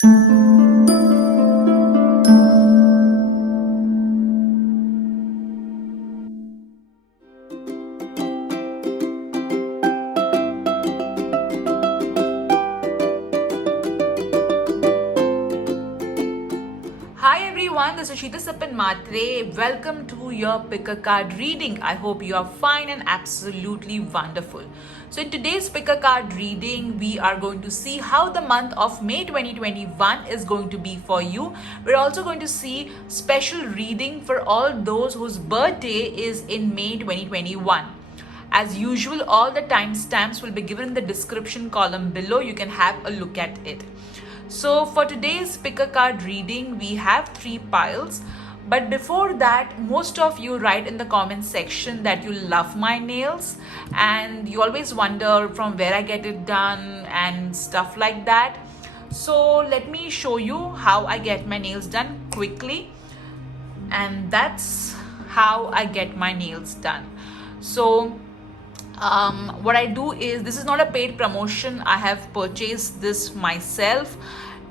Hi everyone, this is Shita Sapan Matre. Welcome to your pick a card reading. I hope you are fine and absolutely wonderful. So in today's pick a card reading, we are going to see how the month of May 2021 is going to be for you. We're also going to see special reading for all those whose birthday is in May 2021. As usual, all the timestamps will be given in the description column below. You can have a look at it. So for today's pick a card reading, we have 3 piles. But before that, most of you write in the comment section that you love my nails and you always wonder from where I get it done and stuff like that. So let me show you how I get my nails done quickly. And that's how I get my nails done. So what I do is, this is not a paid promotion. I have purchased this myself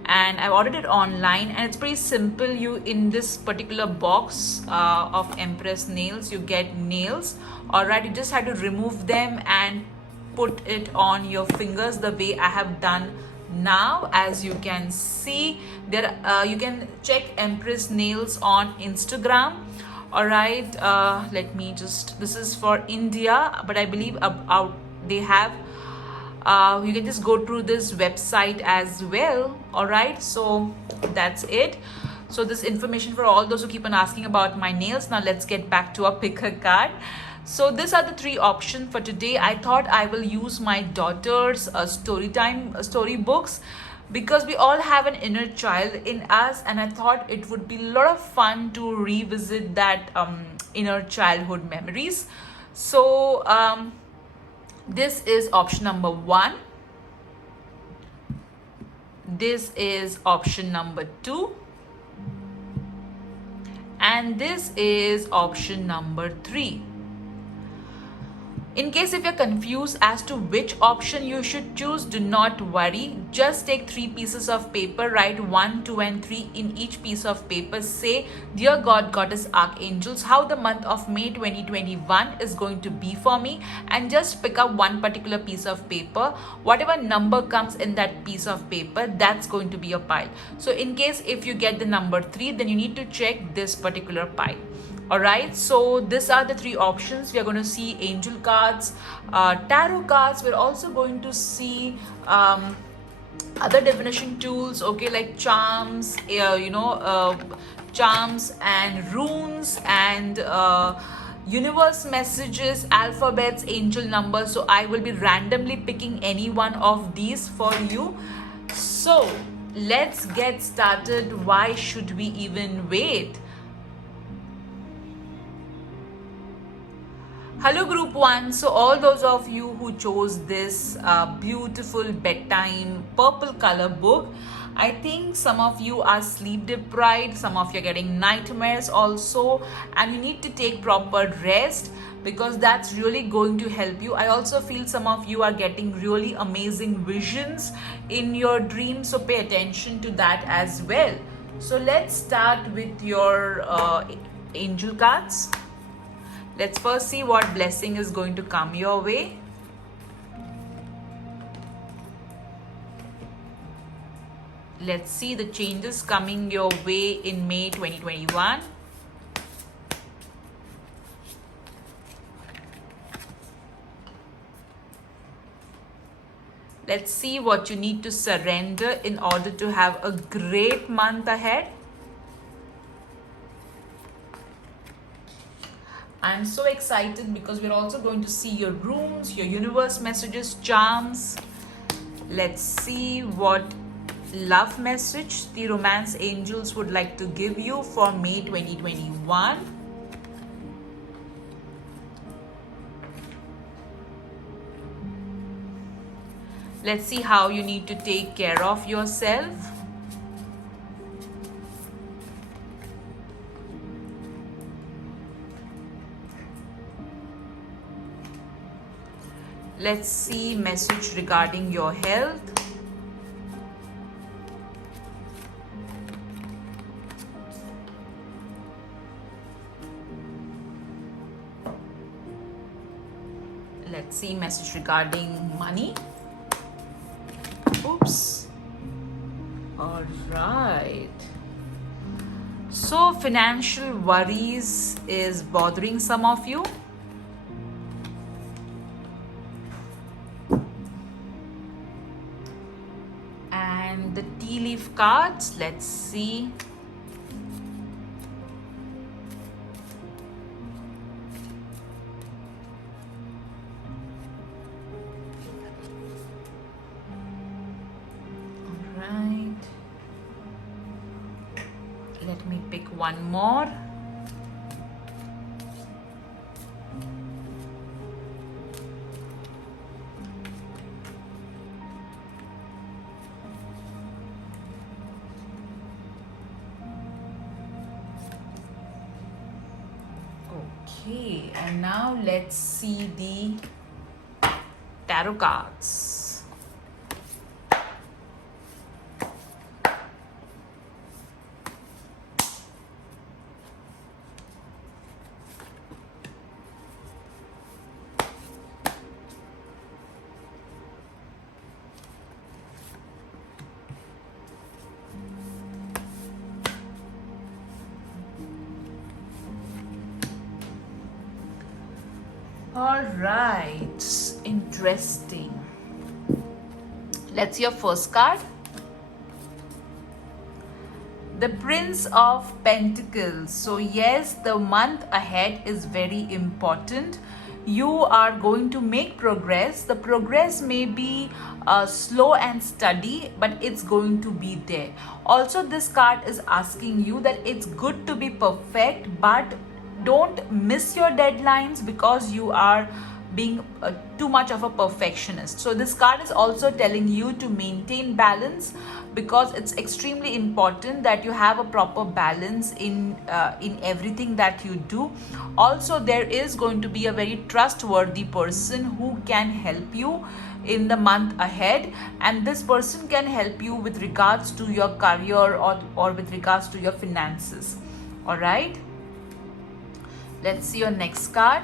and I've ordered it online, and it's pretty simple. You, in this particular box of Empress nails, you get nails. Alright, you just have to remove them and put it on your fingers the way I have done now. As you can see there, you can check Empress nails on Instagram. All right, let me just, this is for India, but I believe they have, you can just go through this website as well. All right, so that's it. So this information for all those who keep on asking about my nails. Now let's get back to our pick a card. So these are the 3 options for today. I thought I will use my daughter's story time story books, because we all have an inner child in us, and I thought it would be a lot of fun to revisit that inner childhood memories. So this is option number 1, this is option number 2, and this is option number 3. In case if you're confused as to which option you should choose, do not worry. Just take 3 pieces of paper, write 1, 2 and 3 in each piece of paper. Say, dear God, Goddess, Archangels, how the month of May 2021 is going to be for me, and just pick up one particular piece of paper. Whatever number comes in that piece of paper, that's going to be your pile. So in case if you get the number 3, then you need to check this particular pile. Alright, so these are the 3 options. We are going to see angel cards, tarot cards. We're also going to see other divination tools, okay, like charms, charms and runes and universe messages, alphabets, angel numbers. So I will be randomly picking any one of these for you. So let's get started. Why should we even wait? Hello group 1. So all those of you who chose this beautiful bedtime purple color book, I think some of you are sleep deprived, some of you are getting nightmares also, and you need to take proper rest, because that's really going to help you. I also feel some of you are getting really amazing visions in your dreams, so pay attention to that as well. So let's start with your angel cards. Let's first see what blessing is going to come your way. Let's see the changes coming your way in May 2021. Let's see what you need to surrender in order to have a great month ahead. I'm so excited because we're also going to see your runes, your universe messages, charms. Let's see what love message the romance angels would like to give you for May 2021. Let's see how you need to take care of yourself. Let's see message regarding your health. Let's see, message regarding money. Oops. All right. So financial worries is bothering some of you. And the tea leaf cards, let's see. All right. Let me pick one more. Okay, and now let's see the tarot cards. All right, interesting. Let's see your first card. The Prince of Pentacles. So yes, the month ahead is very important. You are going to make progress. The progress may be slow and steady, but it's going to be there. Also, this card is asking you that it's good to be perfect, but don't miss your deadlines because you are being too much of a perfectionist. So this card is also telling you to maintain balance, because it's extremely important that you have a proper balance in everything that you do. Also, there is going to be a very trustworthy person who can help you in the month ahead, and this person can help you with regards to your career or with regards to your finances. All right, let's see your next card.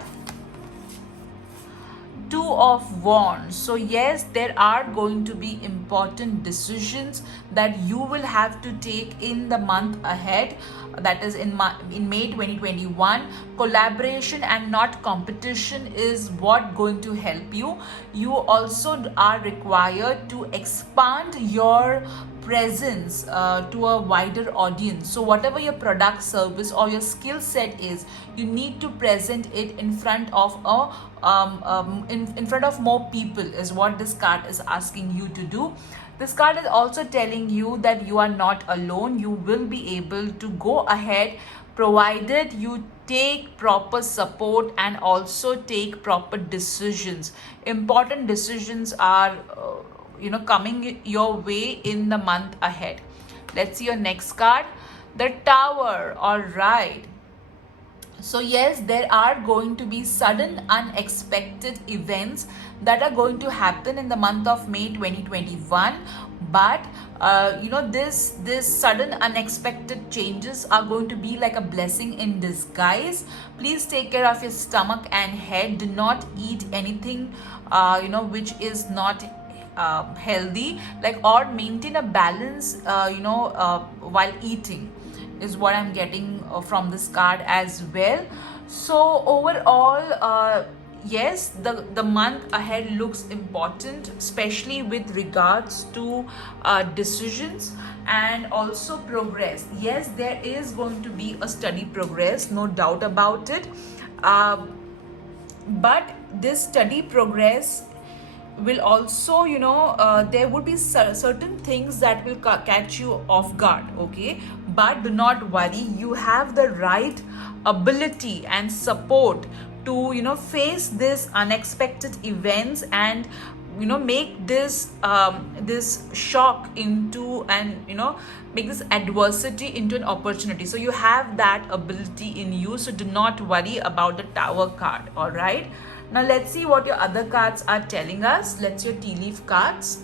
Two of Wands. So yes, there are going to be important decisions that you will have to take in the month ahead, that is in May 2021. Collaboration and not competition is what going to help you. You also are required to expand your presence to a wider audience. So whatever your product, service or your skill set is, you need to present it in front of in front of more people, is what this card is asking you to do. This card is also telling you that you are not alone. You will be able to go ahead, provided you take proper support and also take proper decisions. Important decisions are coming your way in the month ahead. Let's see your next card, the Tower. All right, so yes, there are going to be sudden unexpected events that are going to happen in the month of May 2021, but this sudden unexpected changes are going to be like a blessing in disguise. Please take care of your stomach and head. Do not eat anything which is not healthy, or maintain a balance while eating, is what I'm getting from this card as well. So overall, yes, the month ahead looks important, especially with regards to decisions and also progress. Yes, there is going to be a steady progress, no doubt about it, but this steady progress will also there would be certain things that will catch you off guard. Okay, but do not worry, you have the right ability and support to face this unexpected events and make this this shock into, and make this adversity into an opportunity. So you have that ability in you, so do not worry about the Tower card. All right, now let's see what your other cards are telling us. Let's see your tea leaf cards.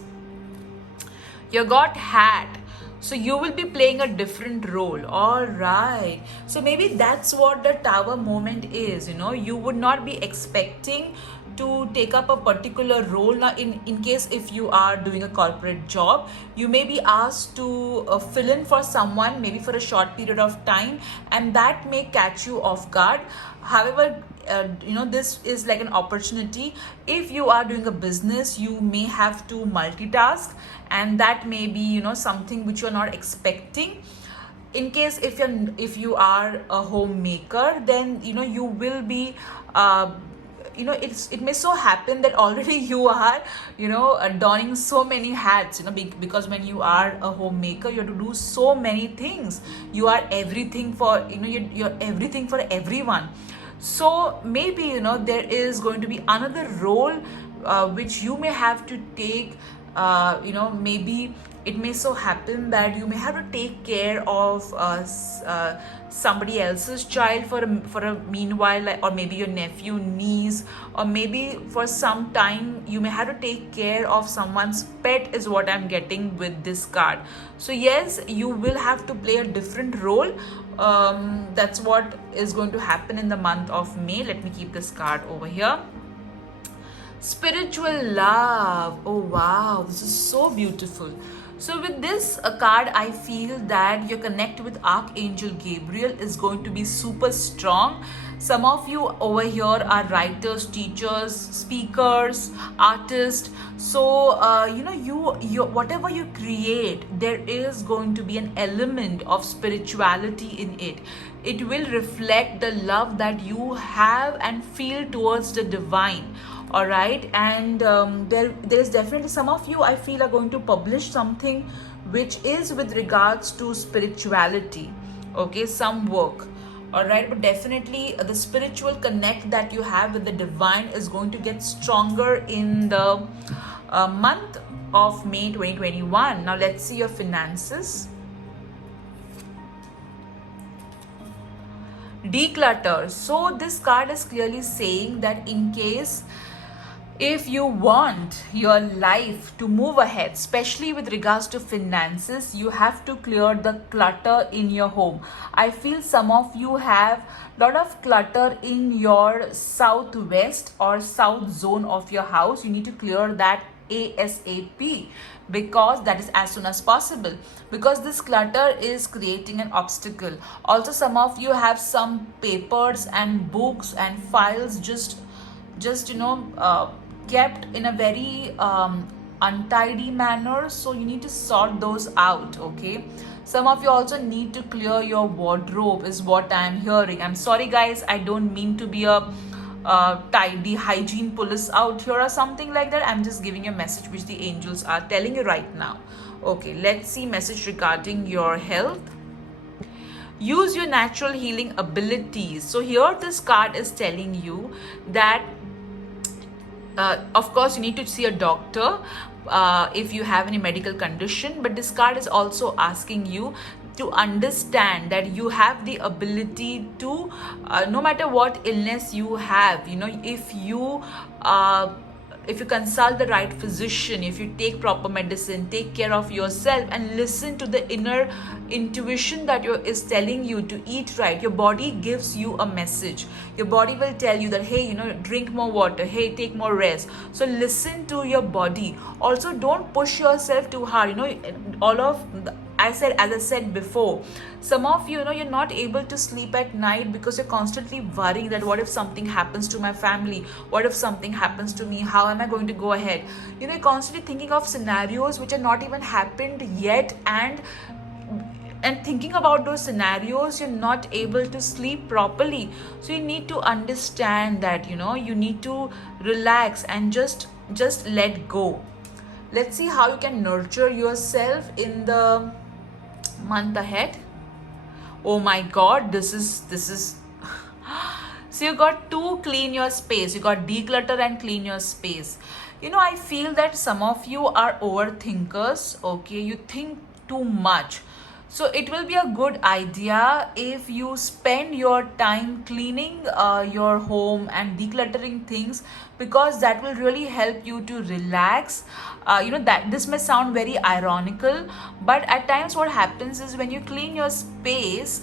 You got Hat. So you will be playing a different role. All right, so maybe that's what the Tower moment is. You would not be expecting to take up a particular role. Now in case if you are doing a corporate job, you may be asked to fill in for someone maybe for a short period of time, and that may catch you off guard. However, this is like an opportunity. If you are doing a business, you may have to multitask, and that may be something which you're not expecting. In case if you are a homemaker, then you will be it may so happen that already you are donning so many hats, because when you are a homemaker, you have to do so many things. You are everything for you're everything for everyone. So maybe there is going to be another role which you may have to take. Maybe it may so happen that you may have to take care of somebody else's child for a meanwhile, or maybe your nephew, niece, or maybe for some time you may have to take care of someone's pet, is what I'm getting with this card. So yes, you will have to play a different role. That's what is going to happen in the month of May. Let me keep this card over here. Spiritual love. Oh wow, this is so beautiful. So with this card, I feel that your connect with Archangel Gabriel is going to be super strong. Some of you over here are writers, teachers, speakers, artists. So you whatever you create, there is going to be an element of spirituality in it. It will reflect the love that you have and feel towards the divine. All right, and there is definitely some of you, I feel, are going to publish something which is with regards to spirituality. Okay, some work. All right, but definitely the spiritual connect that you have with the divine is going to get stronger in the month of May 2021. Now let's see your finances. Declutter. So this card is clearly saying that in case if you want your life to move ahead, especially with regards to finances, you have to clear the clutter in your home. I feel some of you have a lot of clutter in your southwest or south zone of your house. You need to clear that ASAP, because that is as soon as possible, because this clutter is creating an obstacle. Also, some of you have some papers and books and files just kept in a very untidy manner, so you need to sort those out. Okay, some of you also need to clear your wardrobe, is what I'm hearing. I'm sorry guys, I don't mean to be a tidy hygiene police out here or something like that. I'm just giving you a message which the angels are telling you right now. Okay, let's see message regarding your health. Use your natural healing abilities. So here this card is telling you that of course you need to see a doctor if you have any medical condition, but this card is also asking you to understand that you have the ability to no matter what illness you have, if you consult the right physician, if you take proper medicine, take care of yourself and listen to the inner intuition that is telling you to eat right, your body gives you a message. Your body will tell you that, hey, drink more water, hey, take more rest. So listen to your body. Also, don't push yourself too hard. As I said before, some of you, you're not able to sleep at night because you're constantly worrying that what if something happens to my family? What if something happens to me? How am I going to go ahead? You're constantly thinking of scenarios which are not even happened yet, and thinking about those scenarios, you're not able to sleep properly. So you need to understand that, you need to relax and just let go. Let's see how you can nurture yourself in the month ahead. Oh my god, this is so you got to clean your space. You got declutter and clean your space. I feel that some of you are overthinkers. Okay, you think too much. So it will be a good idea if you spend your time cleaning your home and decluttering things, because that will really help you to relax. That this may sound very ironical, but at times what happens is when you clean your space,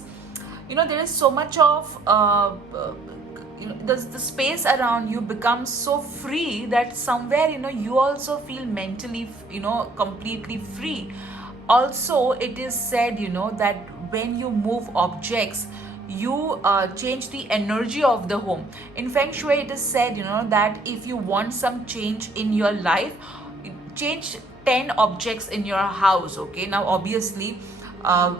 there is so much of the space around you becomes so free that somewhere you also feel mentally completely free. Also, it is said that when you move objects, you change the energy of the home. In feng shui, it is said that if you want some change in your life, change 10 objects in your house. Okay, now obviously, uh,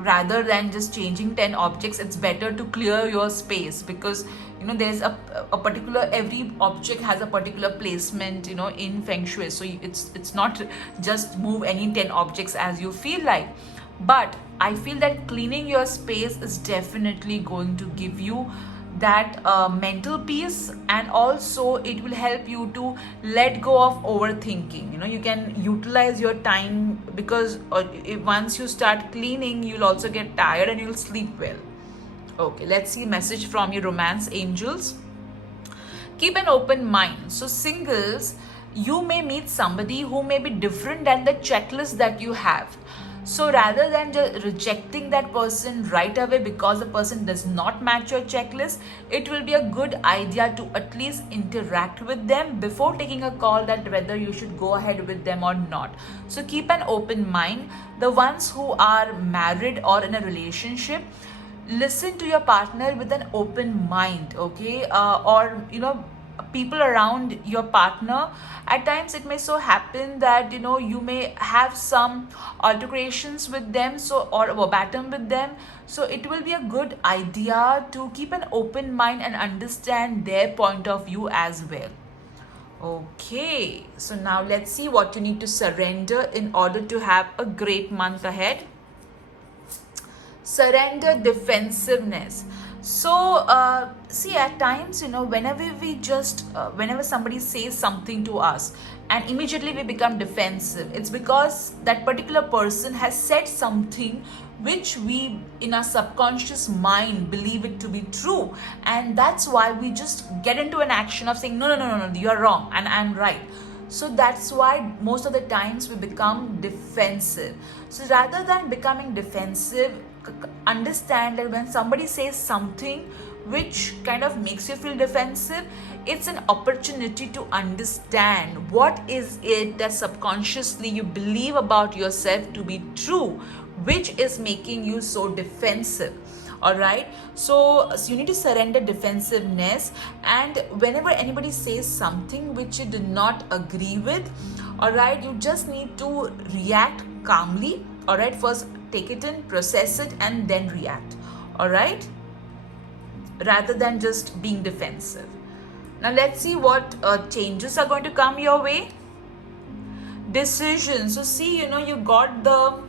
rather than just changing 10 objects, it's better to clear your space, because there's a particular, every object has a particular placement in feng shui. So it's not just move any 10 objects as you feel like. But I feel that cleaning your space is definitely going to give you that mental peace, and also it will help you to let go of overthinking. You can utilize your time, because once you start cleaning, you'll also get tired and you'll sleep well. Okay, let's see message from your romance angels. Keep an open mind. So singles, you may meet somebody who may be different than the checklist that you have. So rather than just rejecting that person right away because the person does not match your checklist, it will be a good idea to at least interact with them before taking a call that whether you should go ahead with them or not. So keep an open mind. The ones who are married or in a relationship, listen to your partner with an open mind. Okay, or people around your partner, at times it may so happen that you may have some alterations with them, so, or verbatim with them. So it will be a good idea to keep an open mind and understand their point of view as well. Okay, so now let's see what you need to surrender in order to have a great month ahead. Surrender defensiveness. So see, at times whenever we just whenever somebody says something to us and immediately we become defensive, it's because that particular person has said something which we in our subconscious mind believe it to be true, and that's why we just get into an action of saying no, you're wrong and I'm right. So that's why most of the times we become defensive. So rather than becoming defensive, understand that when somebody says something which kind of makes you feel defensive, it's an opportunity to understand what is it that subconsciously you believe about yourself to be true, which is making you so defensive. All right, so you need to surrender defensiveness, and whenever anybody says something which you do not agree with, all right, you just need to react calmly. All right, first take it in, process it, and then react. All right, rather than just being defensive. Now let's see what changes are going to come your way. Decision. So see, you got the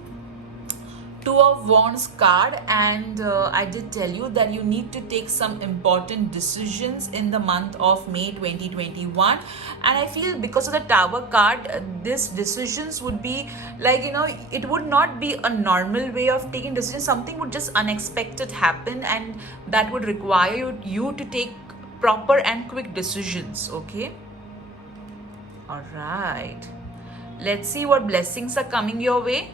Two of Wands card, and I did tell you that you need to take some important decisions in the month of May 2021. And I feel because of the Tower card, these decisions would be like, it would not be a normal way of taking decisions. Something would just unexpected happen, and that would require you to take proper and quick decisions. Okay, all right, let's see what blessings are coming your way.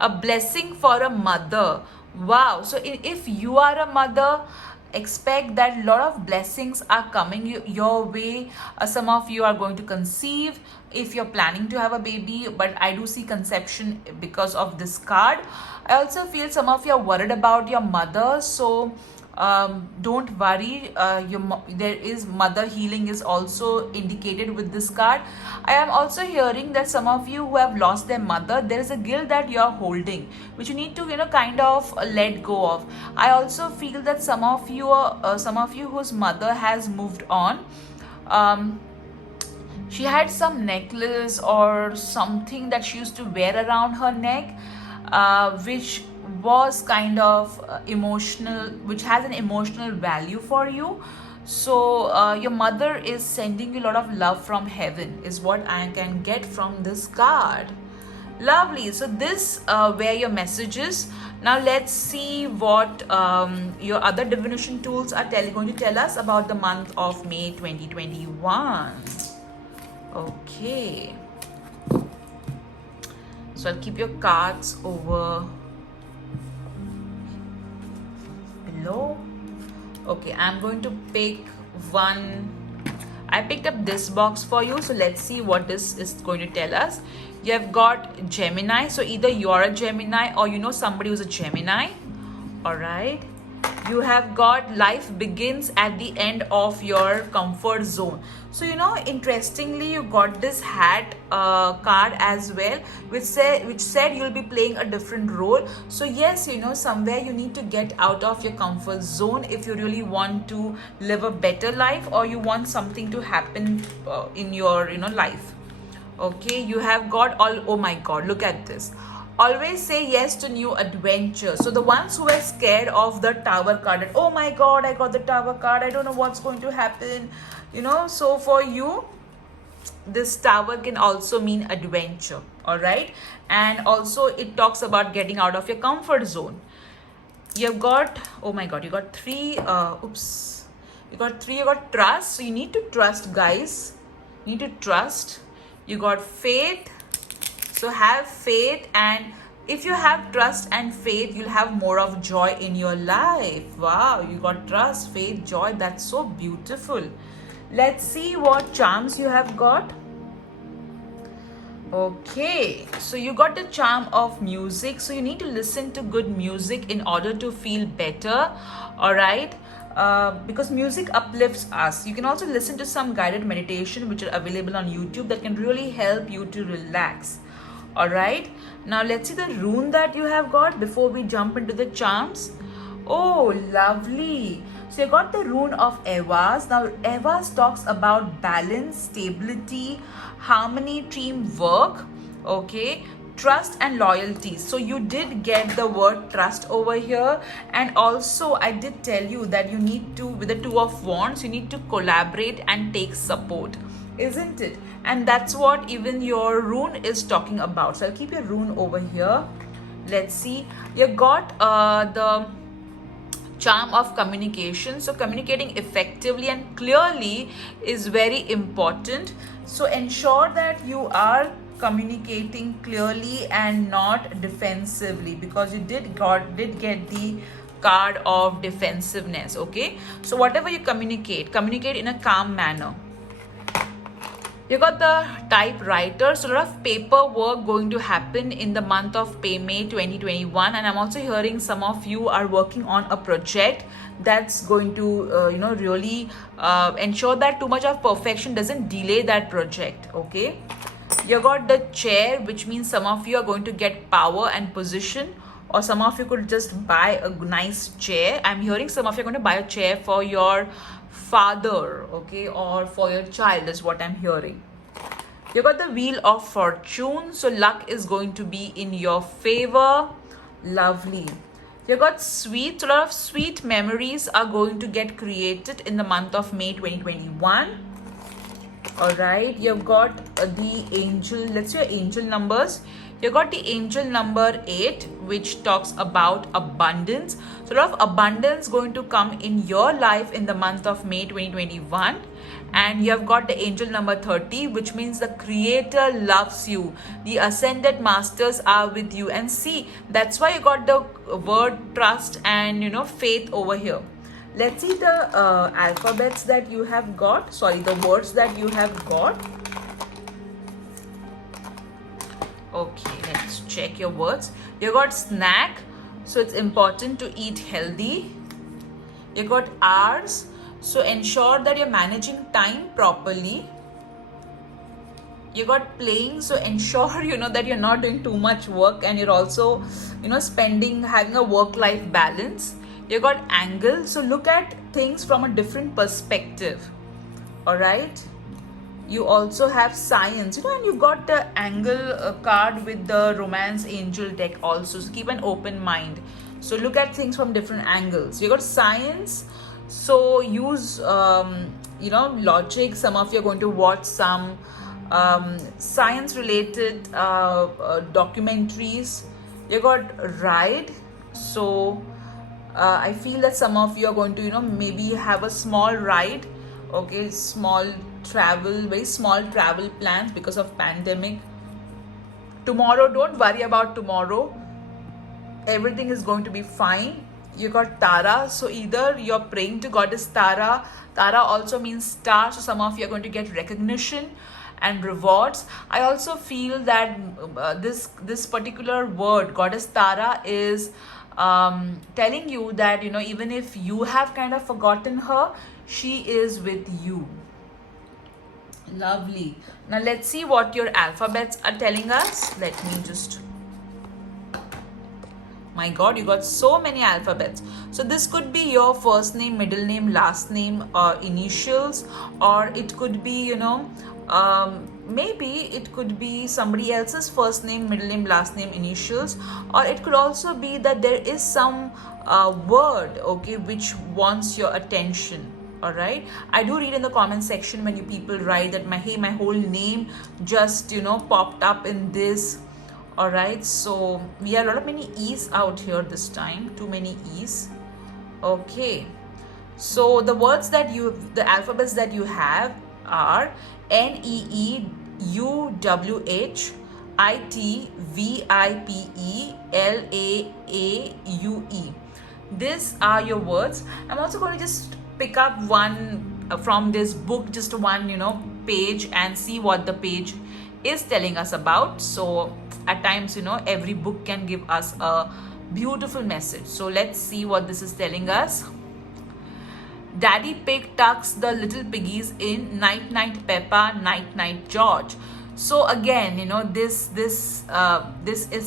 A blessing for a mother. Wow, so if you are a mother, expect that a lot of blessings are coming your way. Some of you are going to conceive if you're planning to have a baby, but I do see conception because of this card. I also feel some of you are worried about your mother, so don't worry. There is mother healing is also indicated with this card. I am also hearing that some of you who have lost their mother, there is a guilt that you are holding, which you need to kind of let go of. I also feel that some of you whose mother has moved on, she had some necklace or something that she used to wear around her neck, which was kind of emotional, which has an emotional value for you. So your mother is sending you a lot of love from heaven, is what I can get from this card. Lovely. So this were your messages. Now let's see what your other divination tools are going to tell us about the month of May 2021. Okay, so I'll keep your cards over below. Okay, I'm going to pick one. I picked up this box for you, so let's see what this is going to tell us. You have got Gemini, so either you're a Gemini or you know somebody who's a Gemini. All right. You have got life begins at the end of your comfort zone. So you know, interestingly, you got this hat card as well, which said you'll be playing a different role. So yes, you know, somewhere you need to get out of your comfort zone if you really want to live a better life, or you want something to happen in your life. Okay, you have got all. Oh my God, look at this. Always say yes to new adventures. So the ones who were scared of the tower card, and oh my God, I got the tower card, I don't know what's going to happen, so for you, this tower can also mean adventure. All right, and also it talks about getting out of your comfort zone. You've got, oh my God, you got three. You got three. You got trust. So you need to trust, guys. You need to trust. You got faith. So have faith, and if you have trust and faith, you'll have more of joy in your life. Wow, you got trust, faith, joy. That's so beautiful. Let's see what charms you have got. Okay, so you got the charm of music. So you need to listen to good music in order to feel better. All right. Because music uplifts us. You can also listen to some guided meditation which are available on YouTube that can really help you to relax. All right, now let's see the rune that you have got before we jump into the charms. Oh, lovely. So you got the rune of Evas. Now Evas talks about balance, stability, harmony, teamwork, okay, trust and loyalty. So you did get the word trust over here, and also I did tell you that you need to, with the Two of Wands, you need to collaborate and take support, isn't it? And that's what even your rune is talking about. So I'll keep your rune over here. Let's see. You got the charm of communication. So communicating effectively and clearly is very important. So ensure that you are communicating clearly and not defensively, because you did get the card of defensiveness. Okay, so whatever you communicate in a calm manner. You got the typewriter. So a lot of paperwork going to happen in the month of May 2021, and I'm also hearing some of you are working on a project that's going to really ensure that too much of perfection doesn't delay that project. Okay, you got the chair, which means some of you are going to get power and position, or some of you could just buy a nice chair. I'm hearing some of you are going to buy a chair for your father, okay, or for your child, is what I'm hearing. You got the wheel of fortune, so luck is going to be in your favor. Lovely. You got sweet, so a lot of sweet memories are going to get created in the month of May 2021. All right, you've got the angel. Let's see your angel numbers. You got the angel number 8, which talks about abundance. So a lot of abundance going to come in your life in the month of May 2021. And you have got the angel number 30, which means the creator loves you. The ascended masters are with you. And see, that's why you got the word trust and faith over here. Let's see the alphabets that you have got. Sorry, the words that you have got. Okay, let's check your words. You got snack, so it's important to eat healthy. You got hours, so ensure that you're managing time properly. You got playing, so ensure that you're not doing too much work, and you're also having a work-life balance. You got angle, so look at things from a different perspective. All right. You also have science, and you got the angle card with the romance angel deck also. So keep an open mind. So look at things from different angles. You got science, so use logic. Some of you are going to watch some science related documentaries. You got ride, so I feel that some of you are going to maybe have a small ride. Okay, small travel, very small travel plans because of pandemic. Tomorrow, don't worry about tomorrow. Everything is going to be fine. you got Tara. So either you're praying to goddess Tara. Tara also means star. So some of you are going to get recognition and rewards. I also feel that this particular word, goddess Tara, is telling you that, you know, even if you have kind of forgotten her, she is with you. Lovely. Now let's see what your alphabets are telling us. Let me just, my god, you got so many alphabets. So this could be your first name, middle name, last name, or initials, or it could be, you know, maybe it could be somebody else's first name, middle name, last name, initials, or it could also be that there is some word, okay, which wants your attention. All right, I do read in the comment section when you people write that my whole name just, you know, popped up in this. All right, so we have a lot of many e's out here this time, too many e's. Okay, so the words that the alphabets that you have are NEEUWHITVIPELAAUE. These are your words. I'm also going to just pick up one from this book, just one, you know, page, and see what the page is telling us about. So at times, you know, every book can give us a beautiful message. So let's see what this is telling us. Daddy Pig tucks the little piggies in. Night night Peppa, night night George. So again, you know, this is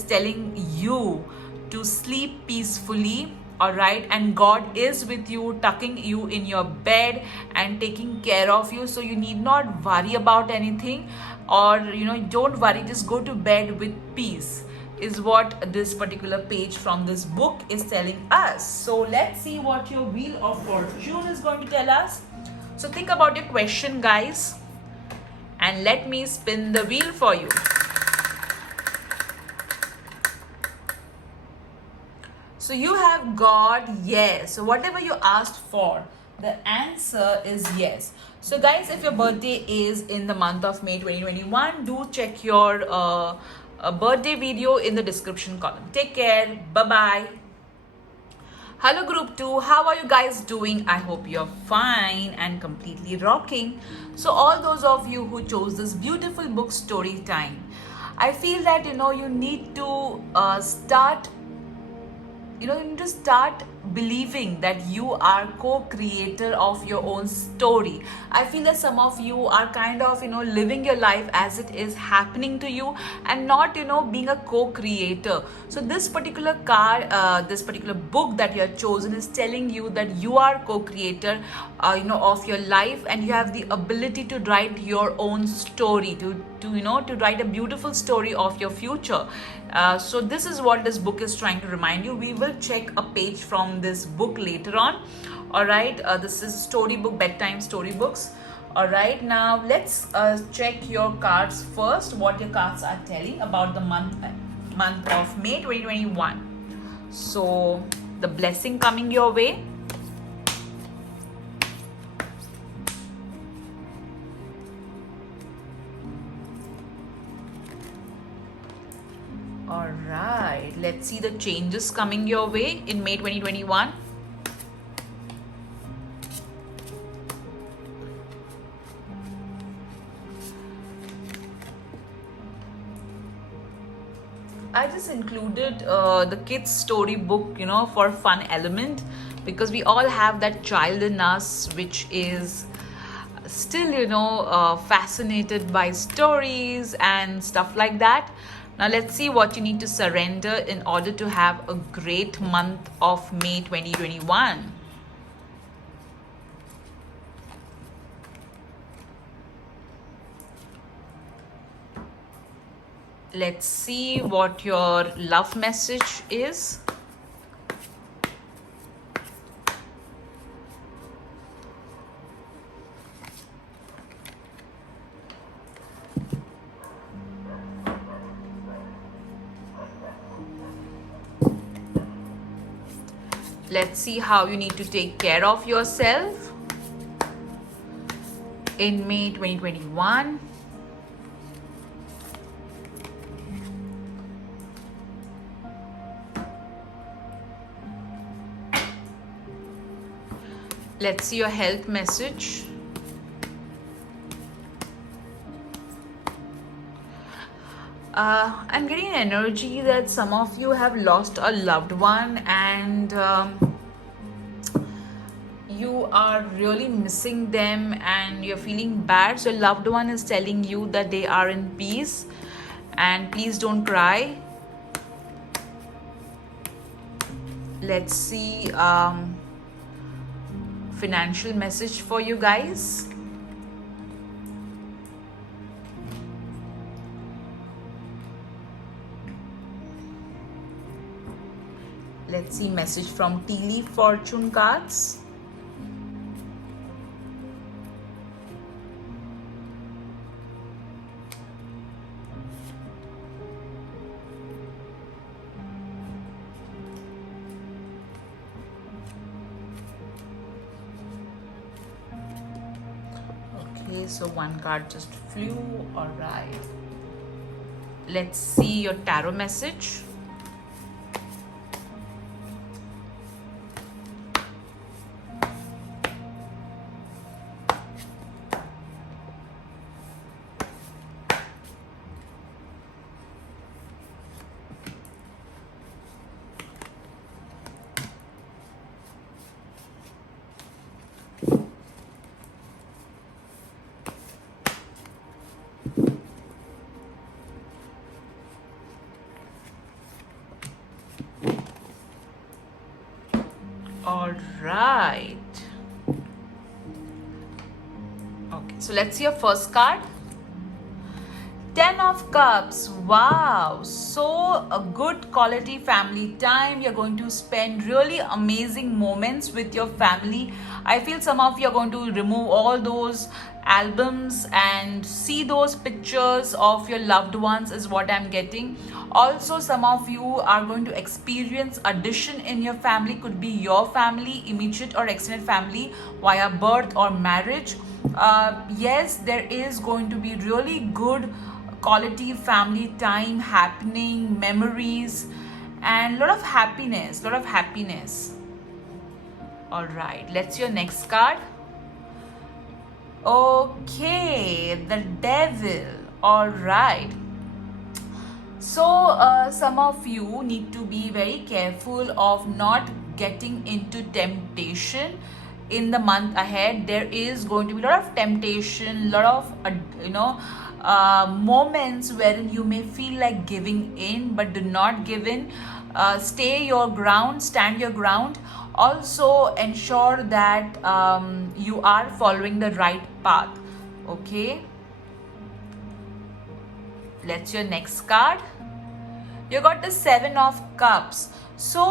telling you to sleep peacefully. All right, and God is with you, tucking you in your bed and taking care of you, so you need not worry about anything, or, you know, don't worry, just go to bed with peace, is what this particular page from this book is telling us. So let's see what your wheel of fortune is going to tell us. So think about your question, guys, and let me spin the wheel for you. So you have got yes. So whatever you asked for, the answer is yes. So guys, if your birthday is in the month of May 2021, do check your birthday video in the description column. Take care. Bye-bye. Hello group 2, how are you guys doing? I hope you're fine and completely rocking. So all those of you who chose this beautiful book, Story Time, I feel that, you know, you need to start believing that you are co-creator of your own story. I feel that some of you are kind of, you know, living your life as it is happening to you and not, you know, being a co-creator. So this particular card, this particular book that you have chosen is telling you that you are co-creator, you know, of your life, and you have the ability to write your own story, to write a beautiful story of your future. So this is what this book is trying to remind you. We will check a page from this book later on. All right, this is storybook, bedtime storybooks. All right, now let's check your cards first, what your cards are telling about the month of May 2021. So the blessing coming your way. All right, let's see the changes coming your way in May 2021. I just included the kids story book, you know, for fun element, because we all have that child in us which is still, you know, fascinated by stories and stuff like that. Now let's see what you need to surrender in order to have a great month of May 2021. Let's see what your love message is. Let's see how you need to take care of yourself in May 2021. Let's see your health message. I'm getting an energy that some of you have lost a loved one, and you are really missing them and you're feeling bad. So loved one is telling you that they are in peace, and please don't cry. Let's see financial message for you guys. Let's see message from Tea Leaf Fortune cards. Okay, so one card just flew. All right. Let's see your tarot message. All right. Okay, so let's see your first card. 10 of Cups. Wow, so a good quality family time. You're going to spend really amazing moments with your family. I feel some of you are going to remove all those albums and see those pictures of your loved ones is what I'm getting. Also, some of you are going to experience addition in your family. Could be your family, immediate or extended family, via birth or marriage. Yes, there is going to be really good quality family time happening, memories, and a lot of happiness. All right, let's see your next card. Okay, the Devil. All right. So some of you need to be very careful of not getting into temptation in the month ahead. There is going to be a lot of temptation, a lot of moments wherein you may feel like giving in, but do not give in. Stay your ground, stand your ground. Also ensure that you are following the right path. Okay, let's your next card. You got the 7 of Cups. So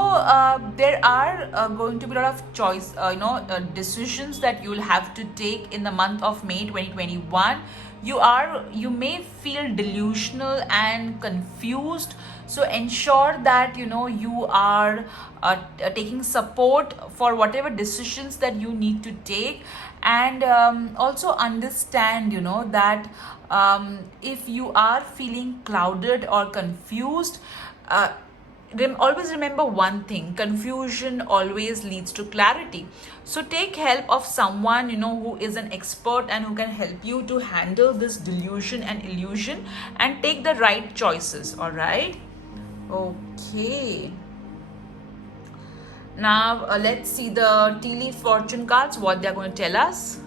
there are going to be a lot of choice, decisions that you will have to take in the month of May 2021. You may feel delusional and confused. So ensure that you are taking support for whatever decisions that you need to take, and also understand that if you are feeling clouded or confused, always remember one thing: confusion always leads to clarity. So take help of someone who is an expert and who can help you to handle this delusion and illusion and take the right choices. All right. Okay, now let's see the Tea Leaf Fortune cards, what they're going to tell us.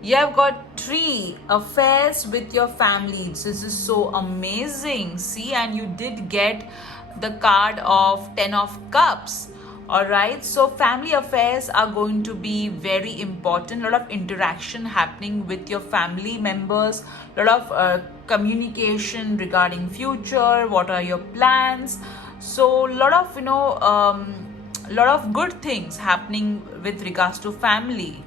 You have got 3 affairs with your family. This is so amazing. See, and you did get the card of 10 of Cups. All right, so family affairs are going to be very important. A lot of interaction happening with your family members, a lot of communication regarding future, what are your plans. So a lot of good things happening with regards to family.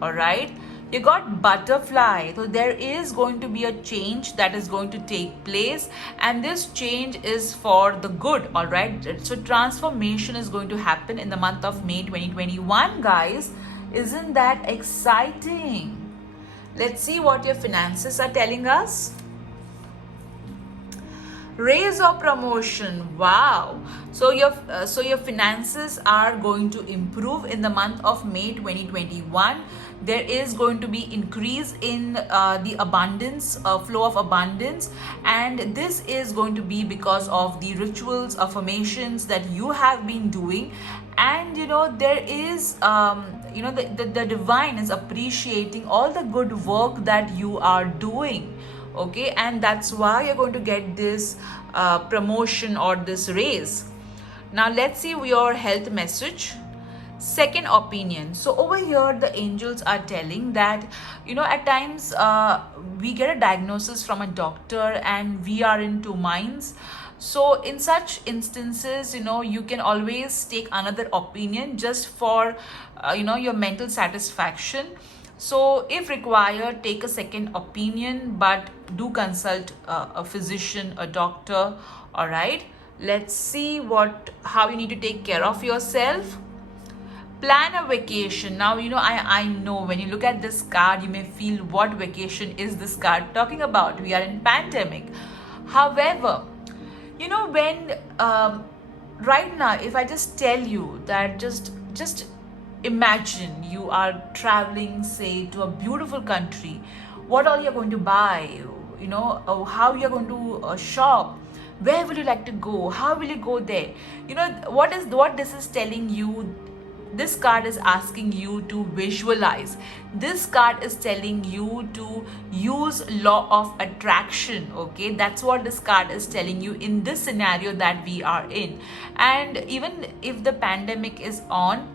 All right, you got Butterfly. So there is going to be a change that is going to take place, and this change is for the good. All right, so transformation is going to happen in the month of May 2021, guys. Isn't that exciting? Let's see what your finances are telling us. raise or promotion. Wow. So your finances are going to improve in the month of May 2021. There is going to be increase in the abundance, flow of abundance, and this is going to be because of the rituals, affirmations that you have been doing. And there is the divine is appreciating all the good work that you are doing. Okay, and that's why you're going to get this promotion or this raise. Now let's see your health message. Second opinion. So over here the angels are telling that at times we get a diagnosis from a doctor and we are in two minds. So in such instances, you can always take another opinion just for your mental satisfaction. So if required, take a second opinion, but do consult a physician, a doctor. All right, let's see how you need to take care of yourself. Plan a vacation. Now I know when you look at this card you may feel, what vacation is this card talking about? We are in pandemic. However, when right now, if I just tell you that just imagine you are traveling, say, to a beautiful country, what all you're going to buy, how you're going to shop, where will you like to go, how will you go there, what this is telling you. This card is asking you to visualize. This card is telling you to use law of attraction. Okay, that's what this card is telling you in this scenario that we are in. And even if the pandemic is on,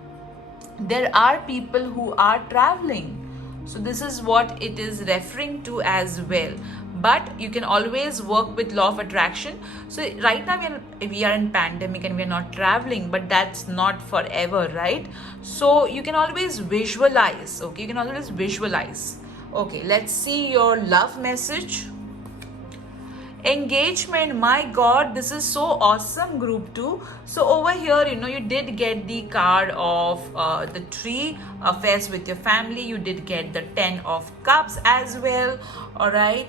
there are people who are traveling. So this is what it is referring to as well. But you can always work with law of attraction. So right now we are in pandemic and we are not traveling, but that's not forever, right? So you can always visualize. Okay, you can always visualize. Okay, let's see your love message. Engagement. My god, this is so awesome, group 2. So over here, you did get the card of the tree, affairs with your family. You did get the 10 of cups as well. All right.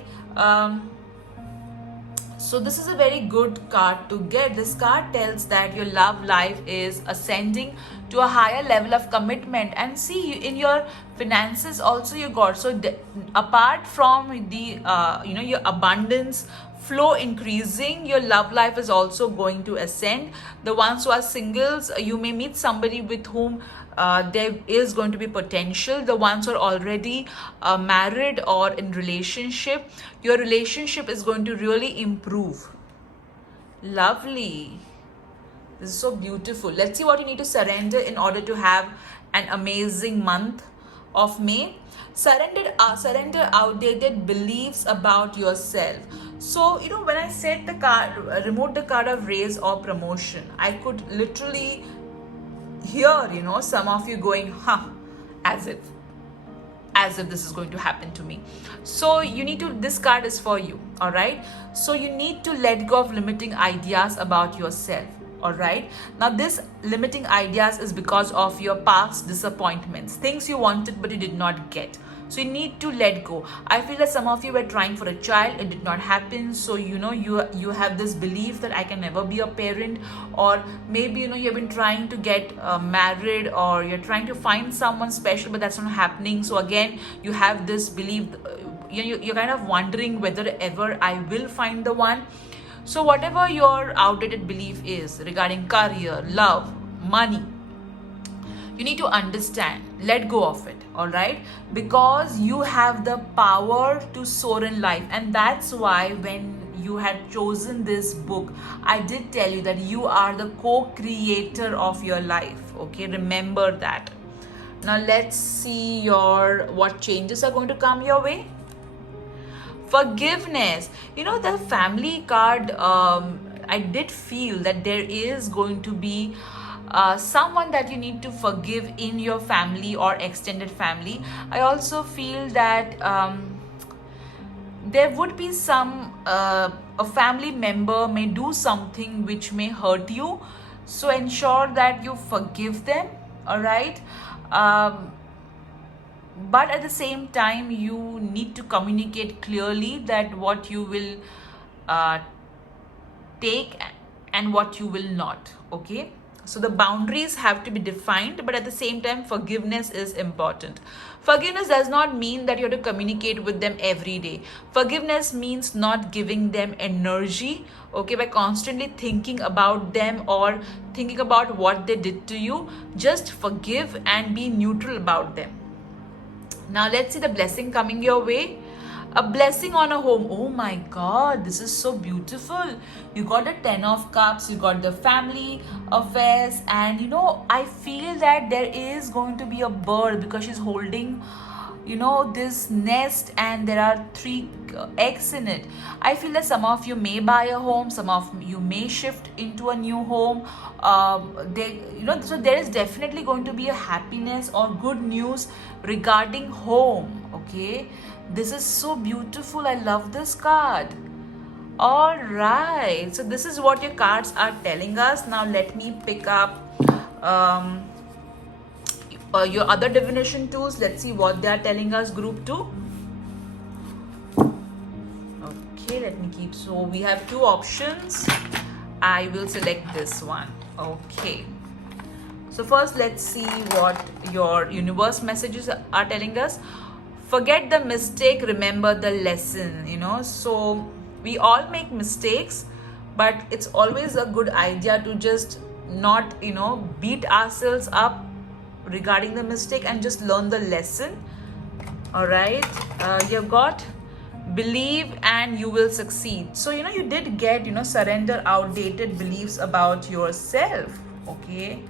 So this is a very good card to get. This card tells that your love life is ascending to a higher level of commitment. And see, in your finances also you got, so apart from the your abundance flow increasing, your love life is also going to ascend. The ones who are singles, you may meet somebody with whom there is going to be potential. The ones who are already married or in relationship, your relationship is going to really improve. Lovely. This is so beautiful. Let's see what you need to surrender in order to have an amazing month of May. Surrender outdated beliefs about yourself. So when I said the card, remove the card of raise or promotion, I could literally hear some of you going, as if this is going to happen to me. So you need to, this card is for you. All right, so you need to let go of limiting ideas about yourself. All right, now this limiting ideas is because of your past disappointments, things you wanted but you did not get. So you need to let go. I feel that some of you were trying for a child, it did not happen. So you have this belief that I can never be a parent, or maybe you've been trying to get married, or you're trying to find someone special but that's not happening. So again, you have this belief, you're kind of wondering whether ever I will find the one. So whatever your outdated belief is regarding career, love, money, you need to understand, let go of it. All right, because you have the power to soar in life. And that's why when you had chosen this book, I did tell you that you are the co-creator of your life. Okay, remember that. Now let's see what changes are going to come your way. Forgiveness. The family card, I did feel that there is going to be someone that you need to forgive in your family or extended family. I also feel that there would be a family member may do something which may hurt you. So ensure that you forgive them. All right. But at the same time, you need to communicate clearly that what you will take and what you will not. Okay, so the boundaries have to be defined, but at the same time forgiveness is important. Forgiveness does not mean that you have to communicate with them every day. Forgiveness means not giving them energy, okay, by constantly thinking about them or thinking about what they did to you. Just forgive and be neutral about them. Now let's see the blessing coming your way. A blessing on a home. Oh my god, this is so beautiful. You got the 10 of cups, you got the family affairs, and I feel that there is going to be a bird because she's holding this nest, and there are 3 eggs in it. I feel that some of you may buy a home, some of you may shift into a new home. So there is definitely going to be a happiness or good news regarding home. Okay, this is so beautiful. I love this card. All right, so this is what your cards are telling us. Now let me pick up your other divination tools. Let's see what they are telling us, group 2. Okay, let me keep. So we have 2 options. I will select this one. Okay, so first let's see what your universe messages are telling us. Forget the mistake, remember the lesson. So we all make mistakes, but it's always a good idea to just not beat ourselves up regarding the mistake and just learn the lesson. All right, you've got believe and you will succeed. So you did get surrender outdated beliefs about yourself. Okay,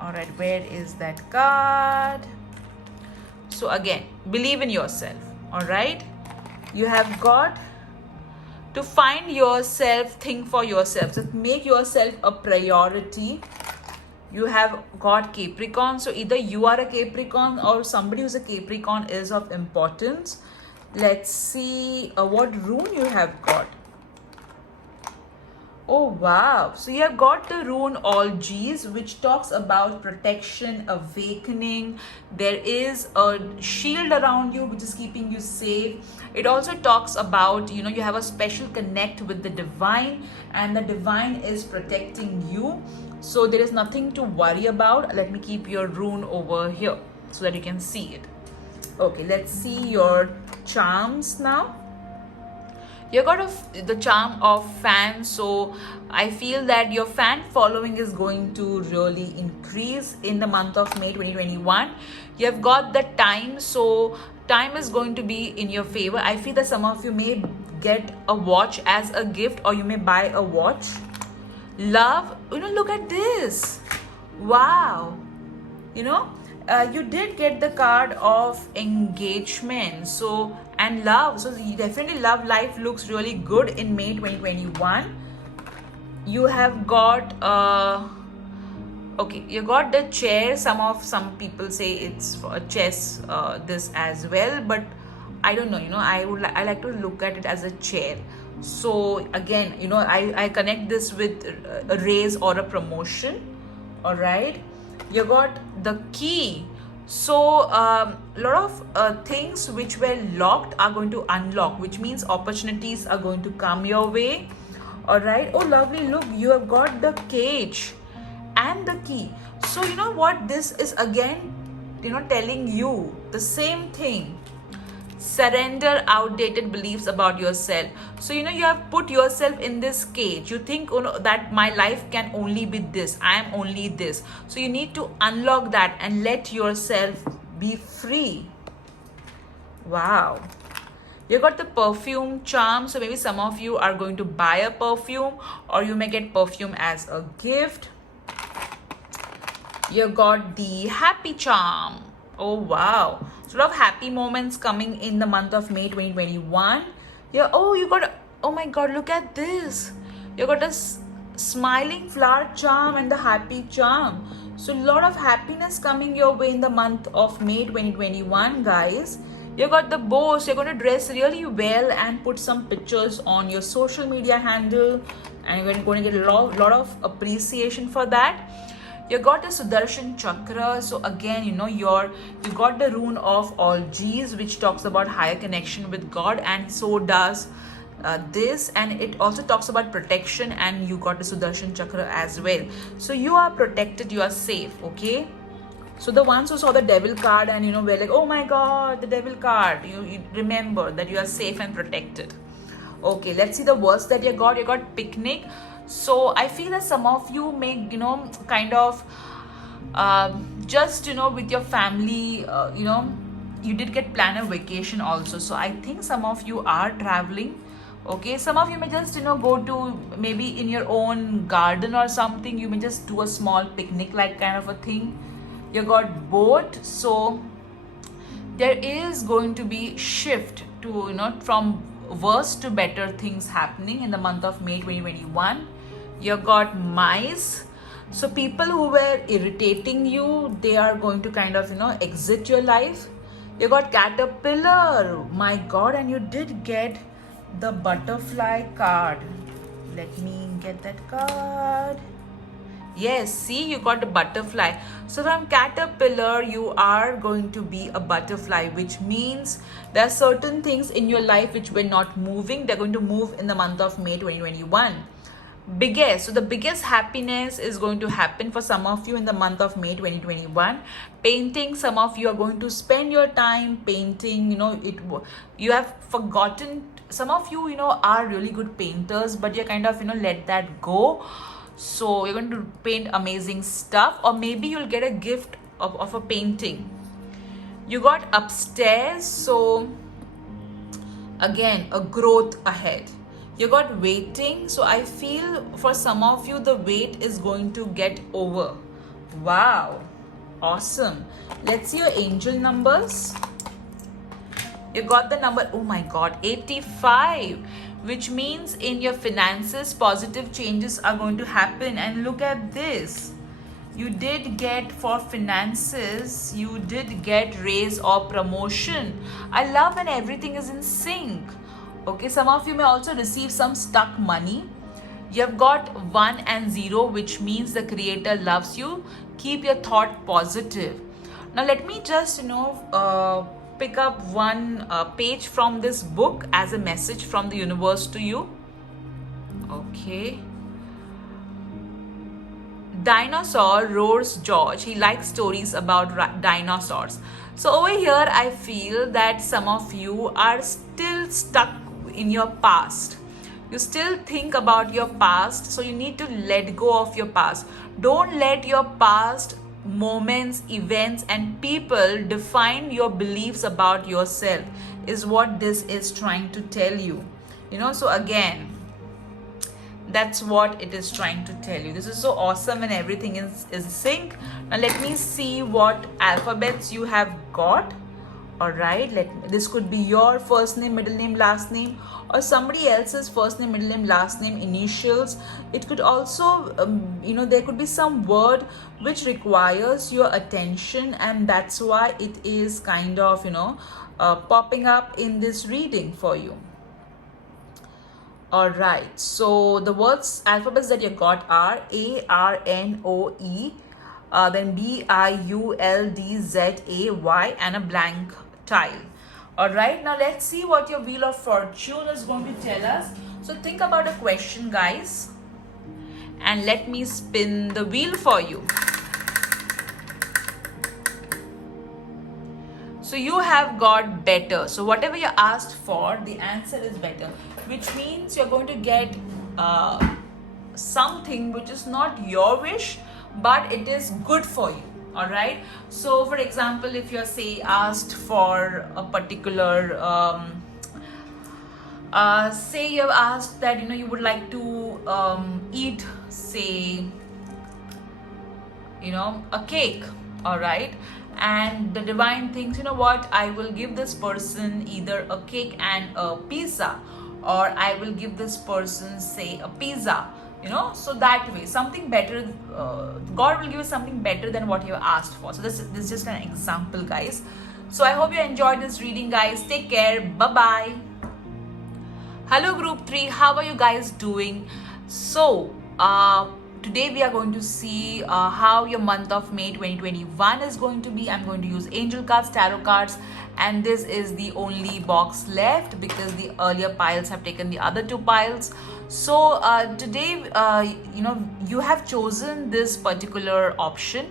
all right, where is that card? So again, believe in yourself. All right, you have got to find yourself, think for yourself, just make yourself a priority. You have got Capricorn, so either you are a Capricorn or somebody who's a Capricorn is of importance. Let's see what rune you have got. Oh wow, so you have got the rune Algiz, which talks about protection, awakening. There is a shield around you which is keeping you safe. It also talks about you have a special connect with the divine, and the divine is protecting you, so there is nothing to worry about. Let me keep your rune over here so that you can see it. Okay, let's see your charms now. You got the charm of fan, so I feel that your fan following is going to really increase in the month of May 2021. You have got the time, so time is going to be in your favor. I feel that some of you may get a watch as a gift, or you may buy a watch. Love, look at this. Wow, you did get the card of engagement, so and love, so definitely love life looks really good in May 2021. You have got okay, you got the chair. Some people say it's for a chess, this as well, but I don't know, I like to look at it as a chair. So again, I connect this with a raise or a promotion. All right, you got the key. So a lot of things which were locked are going to unlock, which means opportunities are going to come your way. All right, oh lovely, look, you have got the cage and the key. So what this is again telling you the same thing. Surrender outdated beliefs about yourself. So you have put yourself in this cage. You think that my life can only be this, I am only this. So you need to unlock that and let yourself be free. Wow, you got the perfume charm, so maybe some of you are going to buy a perfume, or you may get perfume as a gift. You got the happy charm. Oh wow, so a lot of happy moments coming in the month of May 2021. Yeah, oh, you got, oh my god, look at this. You got a smiling flower charm and the happy charm. So a lot of happiness coming your way in the month of May 2021, guys. You got the bow, so you're going to dress really well and put some pictures on your social media handle, and you're going to get a lot of appreciation for that. You got the Sudarshan Chakra, so again you got the rune of Algiz, which talks about higher connection with God, and so does this, and it also talks about protection, and you got the Sudarshan Chakra as well. So you are protected, you are safe. Okay, so the ones who saw the devil card and were like, oh my god, the devil card, you remember that you are safe and protected. Okay, let's see the words that you got. You got picnic. So I feel that some of you may kind of just with your family, you did get plan a vacation also. So I think some of you are traveling. Okay, some of you may just go to maybe in your own garden or something. You may just do a small picnic like kind of a thing. You got boat. So there is going to be shift to from worse to better things happening in the month of May 2021. You got mice. So people who were irritating you, they are going to kind of exit your life. You got caterpillar. My god, and you did get the butterfly card. Let me get that card. Yes, see, you got a butterfly. So from caterpillar, you are going to be a butterfly, which means there are certain things in your life which were not moving. They're going to move in the month of May 2021. So the biggest happiness is going to happen for some of you in the month of May 2021. Painting, some of you are going to spend your time painting. You have forgotten. Some of you are really good painters, but you kind of let that go. So you're going to paint amazing stuff, or maybe you'll get a gift of a painting. You got upstairs. So again, a growth ahead. You got waiting. So I feel for some of you the wait is going to get over. Wow, awesome. Let's see your angel numbers. You got the number, oh my god, 85, which means in your finances positive changes are going to happen. And look at this, you did get, for finances, you did get raise or promotion. I love when everything is in sync. Okay, some of you may also receive some stuck money. You've got 1 and 0, which means the creator loves you. Keep your thought positive. Now let me just pick up one page from this book as a message from the universe to you. Okay. Dinosaur roars George. He likes stories about dinosaurs. So over here, I feel that some of you are still stuck in your past. You still think about your past, so you need to let go of your past. Don't let your past moments, events, and people define your beliefs about yourself, is what this is trying to tell you. So again, that's what it is trying to tell you. This is so awesome and everything is sync. Now let me see what alphabets you have got. All right, this could be your first name, middle name, last name, or somebody else's first name, middle name, last name, initials. It could also there could be some word which requires your attention, and that's why it is kind of popping up in this reading for you. All right, so the words, alphabets that you got are A, R, N, O, E, then B, I, U, L, D, Z, A, Y, and a blank tile. All right, now let's see what your Wheel of Fortune is going to tell us. So think about a question, guys, and let me spin the wheel for you. So you have got better. So whatever you asked for, the answer is better, which means you're going to get something which is not your wish, but it is good for you. All right, so for example, if you're asked for a particular say you've asked that you would like to eat, say a cake. All right, and the divine thinks, what, I will give this person either a cake and a pizza, or I will give this person, say, a pizza. So that way, something better, God will give you something better than what you asked for. So this is just an example, guys. So I hope you enjoyed this reading, guys. Take care. Bye-bye. Hello, Group 3. How are you guys doing? So, Today we are going to see how your month of May 2021 is going to be. I'm going to use angel cards, tarot cards, and this is the only box left because the earlier piles have taken the other two piles. So today, you have chosen this particular option,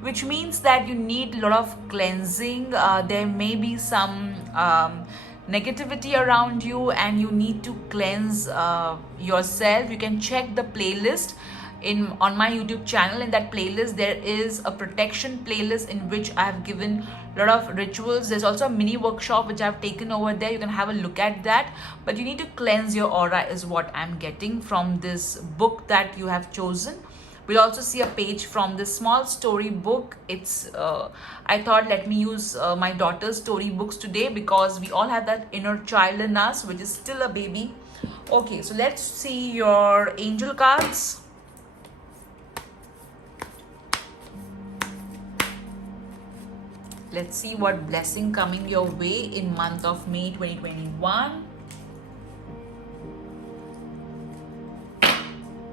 which means that you need a lot of cleansing. There may be some negativity around you and you need to cleanse yourself. You can check the playlist on my YouTube channel. In that playlist there is a protection playlist in which I have given a lot of rituals. There's also a mini workshop which I've taken over there. You can have a look at that, but you need to cleanse your aura is what I'm getting from this book that you have chosen. We'll also see a page from this small story book. It's I thought let me use my daughter's story books today because we all have that inner child in us which is still a baby. Okay, so let's see your angel cards. Let's see what blessing coming your way in month of May 2021.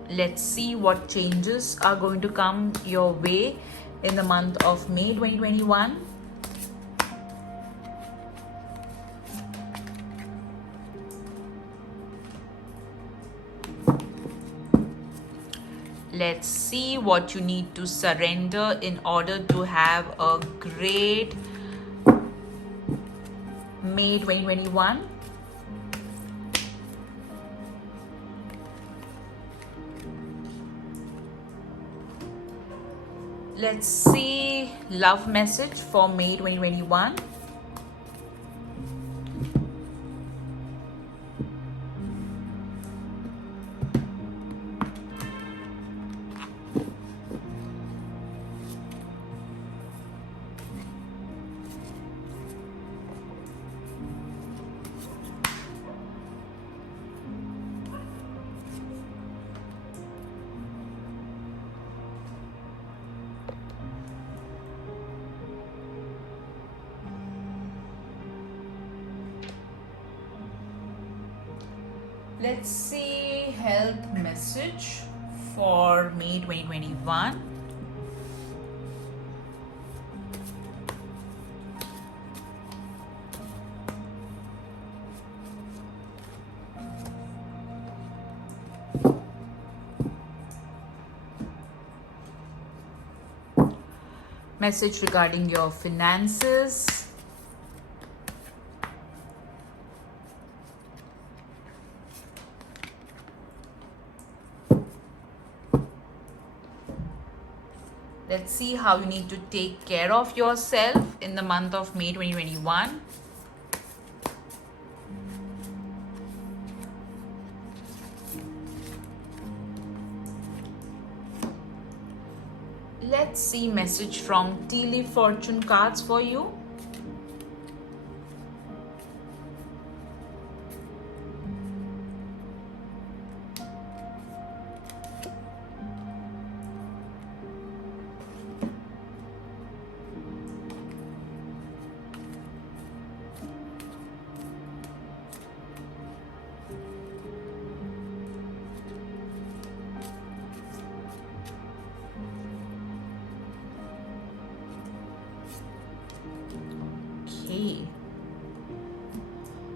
Let's see what changes are going to come your way in the month of May 2021. Let's see what you need to surrender in order to have a great May 2021. Let's see love message for May 2021. Let's see health message for May 2021. Message regarding your finances. Let's see how you need to take care of yourself in the month of May 2021. Let's see message from Tea Leaf Fortune cards for you.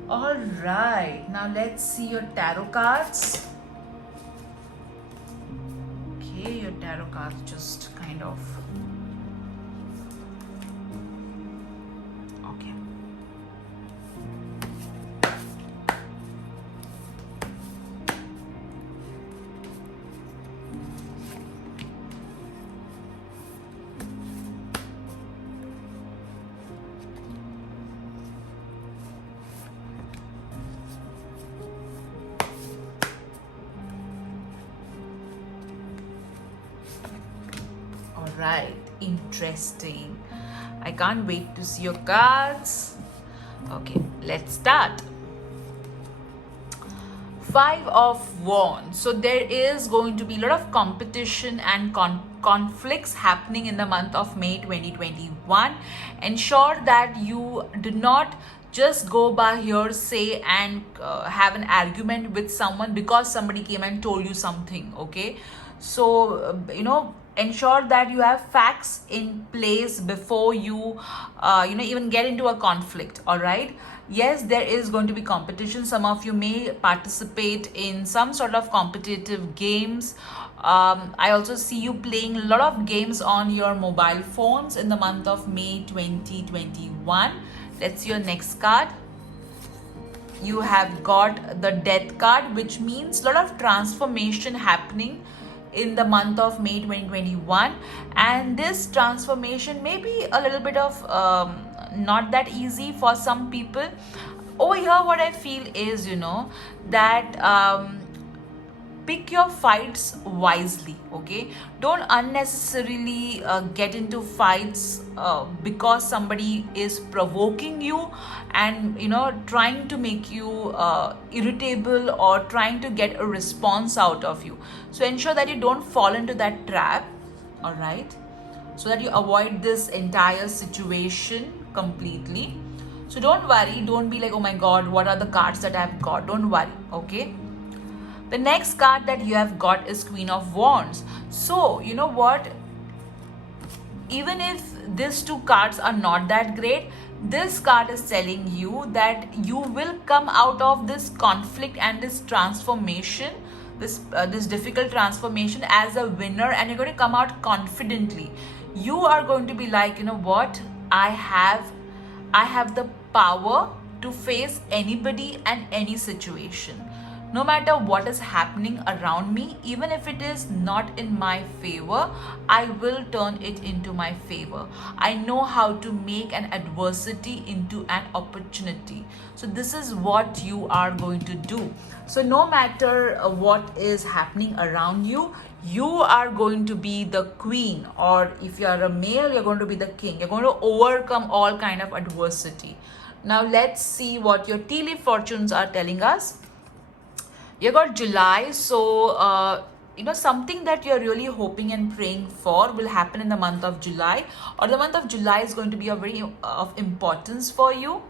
All right, now let's see your tarot cards. Okay, your tarot cards just kind of okay. Right, interesting. I can't wait to see your cards. Okay, let's start. Five of Wands. So there is going to be a lot of competition and conflicts happening in the month of May 2021. Ensure that you do not just go by hearsay and have an argument with someone because somebody came and told you something. Okay, So ensure that you have facts in place before you even get into a conflict. All right. Yes, there is going to be competition. Some of you may participate in some sort of competitive games. I also see you playing a lot of games on your mobile phones in the month of May 2021. Let's see your next card. You have got the death card, which means a lot of transformation happening in the month of May 2021. And this transformation may be a little bit of not that easy for some people. Over here, what I feel is, that pick your fights wisely. Okay, don't unnecessarily get into fights because somebody is provoking you and trying to make you irritable or trying to get a response out of you. So ensure that you don't fall into that trap. All right, so that you avoid this entire situation completely. So don't worry, don't be like, oh my god, what are the cards that I've got? Don't worry. Okay, the next card that you have got is Queen of Wands. So, you know what? Even if these two cards are not that great, this card is telling you that you will come out of this conflict and this transformation, this difficult transformation, as a winner, and you're going to come out confidently. You are going to be like, you know what? I have the power to face anybody and any situation. No matter what is happening around me, even if it is not in my favor, I will turn it into my favor. I know how to make an adversity into an opportunity. So this is what you are going to do. So no matter what is happening around you, you are going to be the queen, or if you are a male, you're going to be the king. You're going to overcome all kind of adversity. Now let's see what your tea leaf fortunes are telling us. You got July, so something that you're really hoping and praying for will happen in the month of July, or the month of July is going to be a very of importance for you.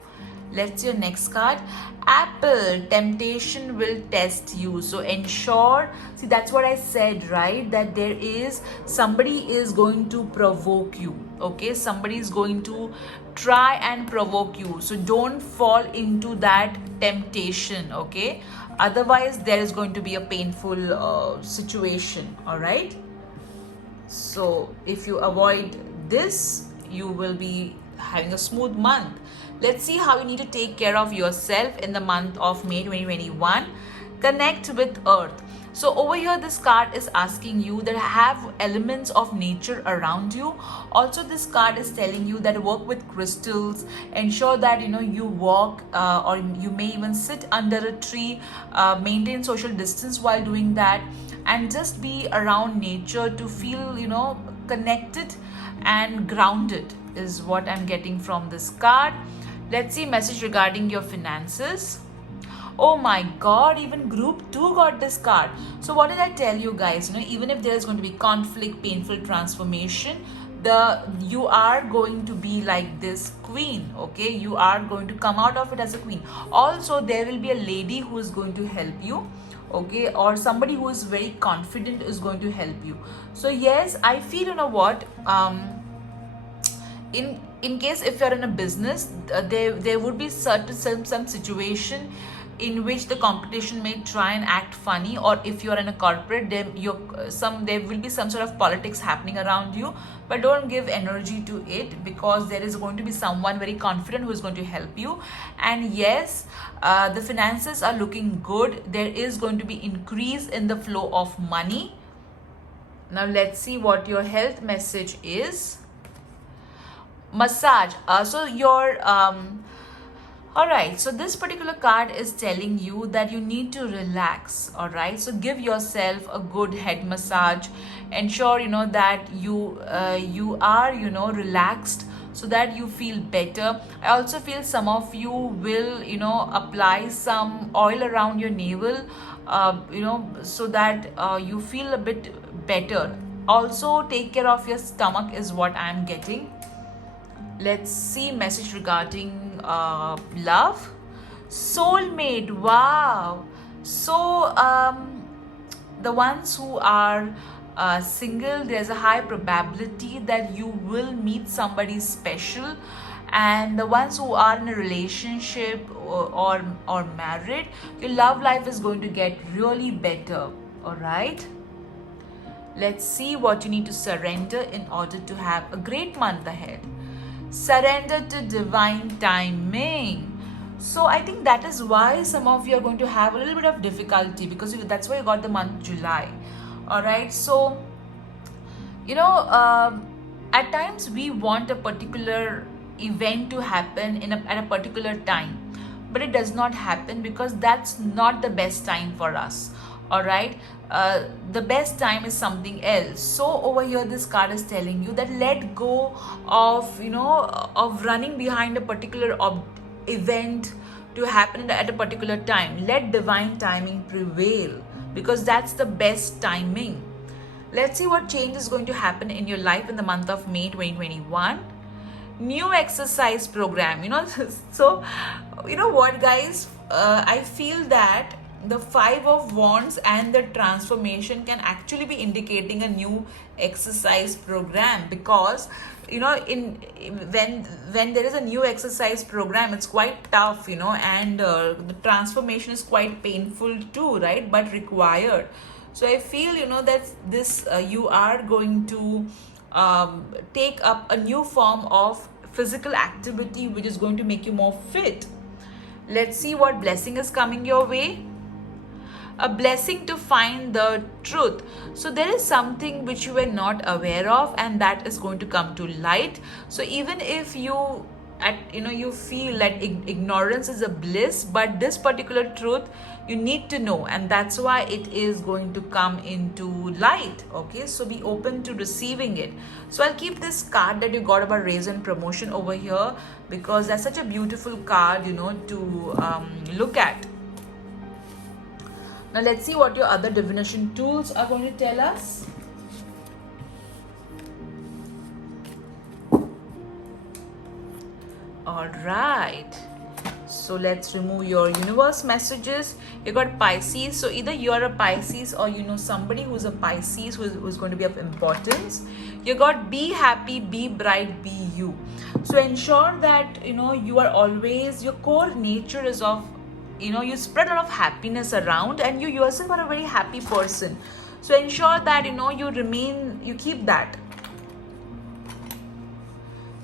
Let's see your next card. Apple, temptation will test you. So ensure, see, that's what I said, right? That there is somebody is going to provoke you. Okay, somebody is going to try and provoke you. So don't fall into that temptation. Okay, otherwise there is going to be a painful situation. All right. So if you avoid this, you will be having a smooth month. Let's see how you need to take care of yourself in the month of May 2021. Connect with Earth. So over here, this card is asking you that have elements of nature around you. Also, this card is telling you that work with crystals. Ensure that you walk or you may even sit under a tree. Maintain social distance while doing that, and just be around nature to feel connected and grounded is what I'm getting from this card. Let's see message regarding your finances. Oh my god, even group 2 got this card. So what did I tell you guys? Even if there is going to be conflict, painful transformation, you are going to be like this queen. Okay, you are going to come out of it as a queen. Also, there will be a lady who is going to help you. Okay, or somebody who is very confident is going to help you. So yes, I feel in case if you're in a business, there would be some situation in which the competition may try and act funny, or if you're in a corporate, there will be some sort of politics happening around you, but don't give energy to it, because there is going to be someone very confident who is going to help you. And yes, the finances are looking good. There is going to be increase in the flow of money. Now let's see what your health message is. Massage. So your all right, so this particular card is telling you that you need to relax. All right, so give yourself a good head massage. Ensure that you are relaxed, so that you feel better. I also feel some of you will apply some oil around your navel, so that you feel a bit better. Also take care of your stomach is what I am getting. Let's see message regarding love. Soulmate. Wow. So the ones who are single, there's a high probability that you will meet somebody special. And the ones who are in a relationship or married, your love life is going to get really better. All right, let's see what you need to surrender in order to have a great month ahead. Surrender to divine timing. So I think that is why some of you are going to have a little bit of difficulty, because that's why you got the month July. All right, so at times we want a particular event to happen at a particular time, but it does not happen because that's not the best time for us. All right, the best time is something else. So over here this card is telling you that let go of of running behind a particular event to happen at a particular time. Let divine timing prevail, because that's the best timing. Let's see what change is going to happen in your life in the month of May 2021. New exercise program. So what, guys, I feel that the 5 of Wands and the transformation can actually be indicating a new exercise program, because when there is a new exercise program, it's quite tough, and the transformation is quite painful too, right, but required. So I feel that this you are going to take up a new form of physical activity which is going to make you more fit. Let's see what blessing is coming your way. A blessing to find the truth. So there is something which you were not aware of, and that is going to come to light. So even if you feel that ignorance is a bliss, but this particular truth you need to know, and that's why it is going to come into light. Okay, so be open to receiving it. So I'll keep this card that you got about raise and promotion over here, because that's such a beautiful card to look at. Now let's see what your other divination tools are going to tell us. All right, so let's remove your universe messages. You got Pisces, so either you're a Pisces or somebody who's a Pisces who's going to be of importance. You got be happy, be bright, be you. So ensure that you are always, your core nature is of you spread a lot of happiness around, and you yourself are a very happy person. So ensure that you keep that.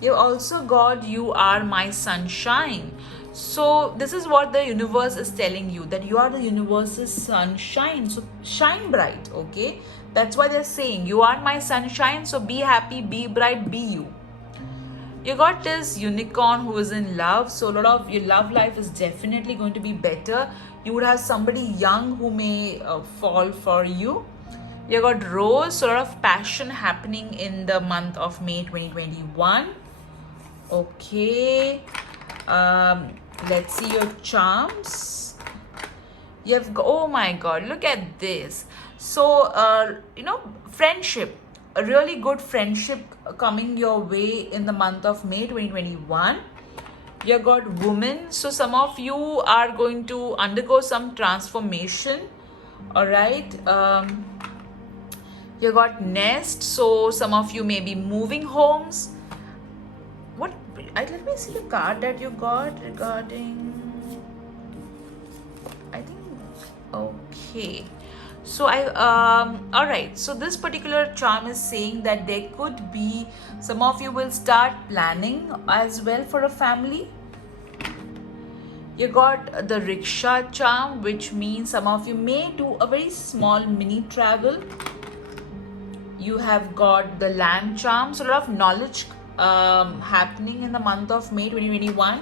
You also got you are my sunshine. So this is what the universe is telling you, that you are the universe's sunshine. So shine bright. Okay, that's why they're saying you are my sunshine. So be happy, be bright, be you. You got this unicorn who is in love. So a lot of your love life is definitely going to be better. You would have somebody young who may fall for you. You got rose. So a lot of passion happening in the month of May 2021. Okay. Let's see your charms. You have, oh my God, look at this. So, friendship. A really good friendship coming your way in the month of May 2021. You got woman. So some of you are going to undergo some transformation. All right. You got nest. So some of you may be moving homes. Let me see the card that you got regarding, I think, okay. So all right, so this particular charm is saying that there could be, some of you will start planning as well for a family. You got the rickshaw charm, which means some of you may do a very small mini travel. You have got the land charm, so a lot of knowledge happening in the month of May 2021.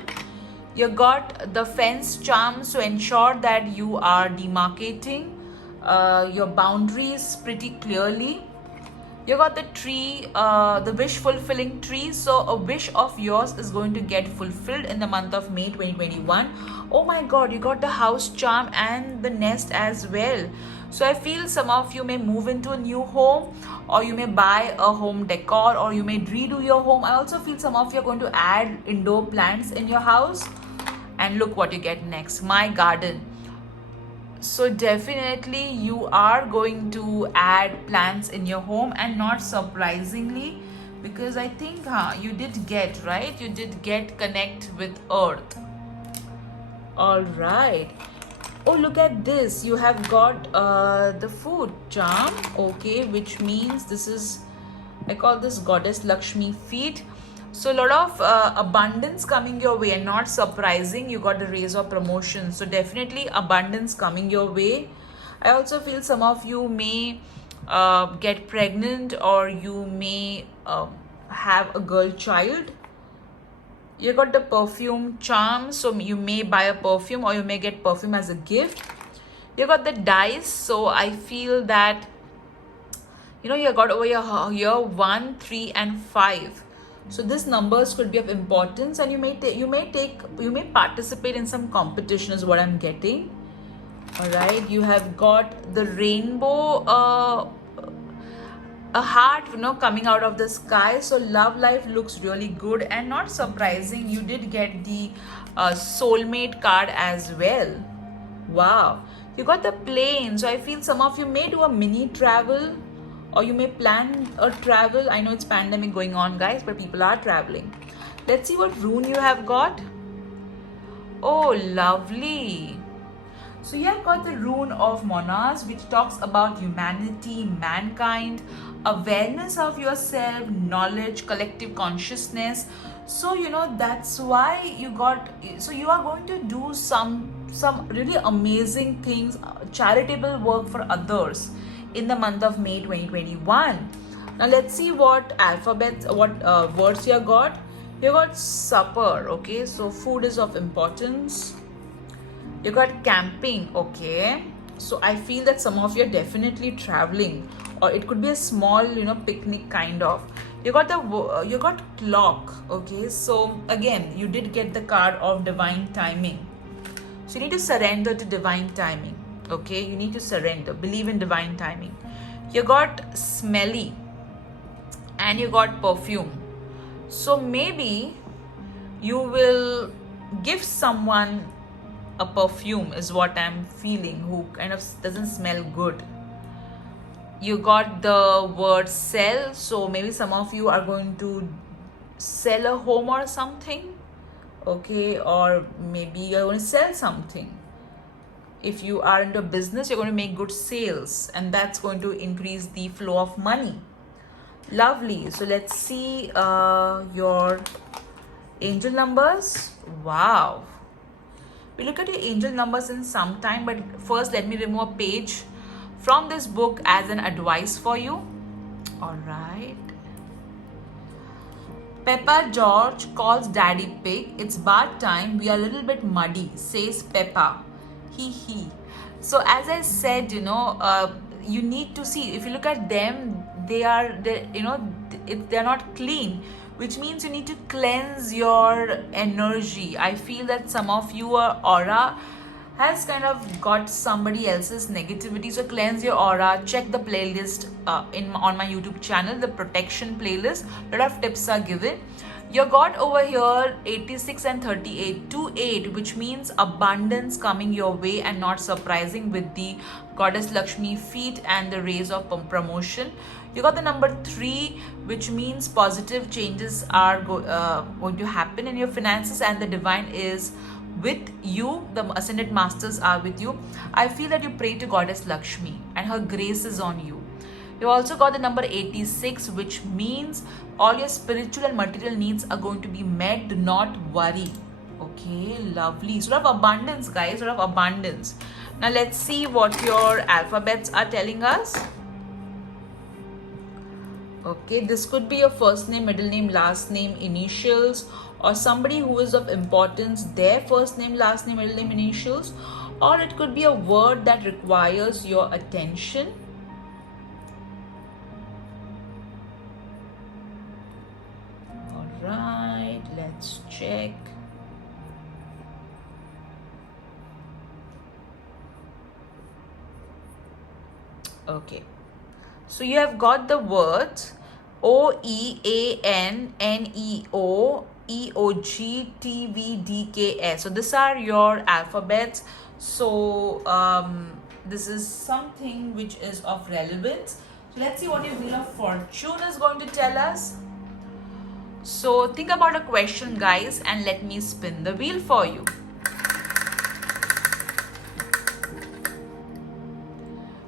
You got the fence charm, so ensure that you are demarcating your boundaries pretty clearly. You got the tree, the wish fulfilling tree. So a wish of yours is going to get fulfilled in the month of May 2021. Oh my God, you got the house charm and the nest as well. So I feel some of you may move into a new home, or you may buy a home decor, or you may redo your home. I also feel some of you are going to add indoor plants in your house. And look what you get next, my garden. So definitely you are going to add plants in your home, and not surprisingly, because I think you did get, right? You did get connect with earth. All right. Oh, look at this. You have got the food charm, okay, which means this is, I call this Goddess Lakshmi feet. So a lot of abundance coming your way, and not surprising, you got the raise of promotion. So definitely abundance coming your way. I also feel some of you may get pregnant, or you may have a girl child. You got the perfume charm, so you may buy a perfume, or you may get perfume as a gift. You got the dice, so I feel that you got over here 1, 3, and 5. So these numbers could be of importance, and you may participate in some competition is what I'm getting. All right, you have got the rainbow, a heart coming out of the sky. So love life looks really good, and not surprising, you did get the soulmate card as well. Wow, you got the plane. So I feel some of you may do a mini travel, or you may plan a travel. I know it's pandemic going on, guys, but people are traveling. Let's see what rune you have got. Oh, lovely. So you have got the rune of Monas, which talks about humanity, mankind, awareness of yourself, knowledge, collective consciousness. So that's why you got. So you are going to do some really amazing things, charitable work for others in the month of May 2021. Now let's see what words you got. You got supper. Okay, so food is of importance. You got camping. Okay, so I feel that some of you are definitely traveling, or it could be a small picnic kind of. You got clock. Okay, so again, you did get the card of divine timing. So you need to surrender to divine timing. Okay, you need to surrender, believe in divine timing. You got smelly, and you got perfume. So maybe you will give someone a perfume is what I'm feeling, who kind of doesn't smell good. You got the word sell, so maybe some of you are going to sell a home or something. Okay, or maybe you're going to sell something. If you are into business, you're going to make good sales, and that's going to increase the flow of money. Lovely. So let's see your angel numbers. Wow, we look at your angel numbers in some time, but first let me remove a page from this book as an advice for you. All right. Peppa George calls Daddy Pig. It's bath time. We are a little bit muddy, says Peppa. He. So as I said, you need to see. If you look at them, they're not clean, which means you need to cleanse your energy. I feel that some of your aura has kind of got somebody else's negativity. So cleanse your aura. Check the playlist on my YouTube channel, the protection playlist. A lot of tips are given. You got over here 86 and 38, 2-8, which means abundance coming your way, and not surprising, with the Goddess Lakshmi feet and the rays of promotion. You got the number 3, which means positive changes are going to happen in your finances, and the divine is with you. The ascended masters are with you. I feel that you pray to Goddess Lakshmi, and her grace is on you. You also got the number 86, which means all your spiritual and material needs are going to be met. Do not worry. Okay, lovely. Sort of abundance, guys. Sort of abundance. Now let's see what your alphabets are telling us. Okay, this could be your first name, middle name, last name, initials, or somebody who is of importance, their first name, last name, middle name, initials, or it could be a word that requires your attention. Right, let's check. Okay, so you have got the words OEANNEO EOGTVDKS. So these are your alphabets. So this is something which is of relevance. So let's see what your Wheel of Fortune is going to tell us. So think about a question, guys, and let me spin the wheel for you.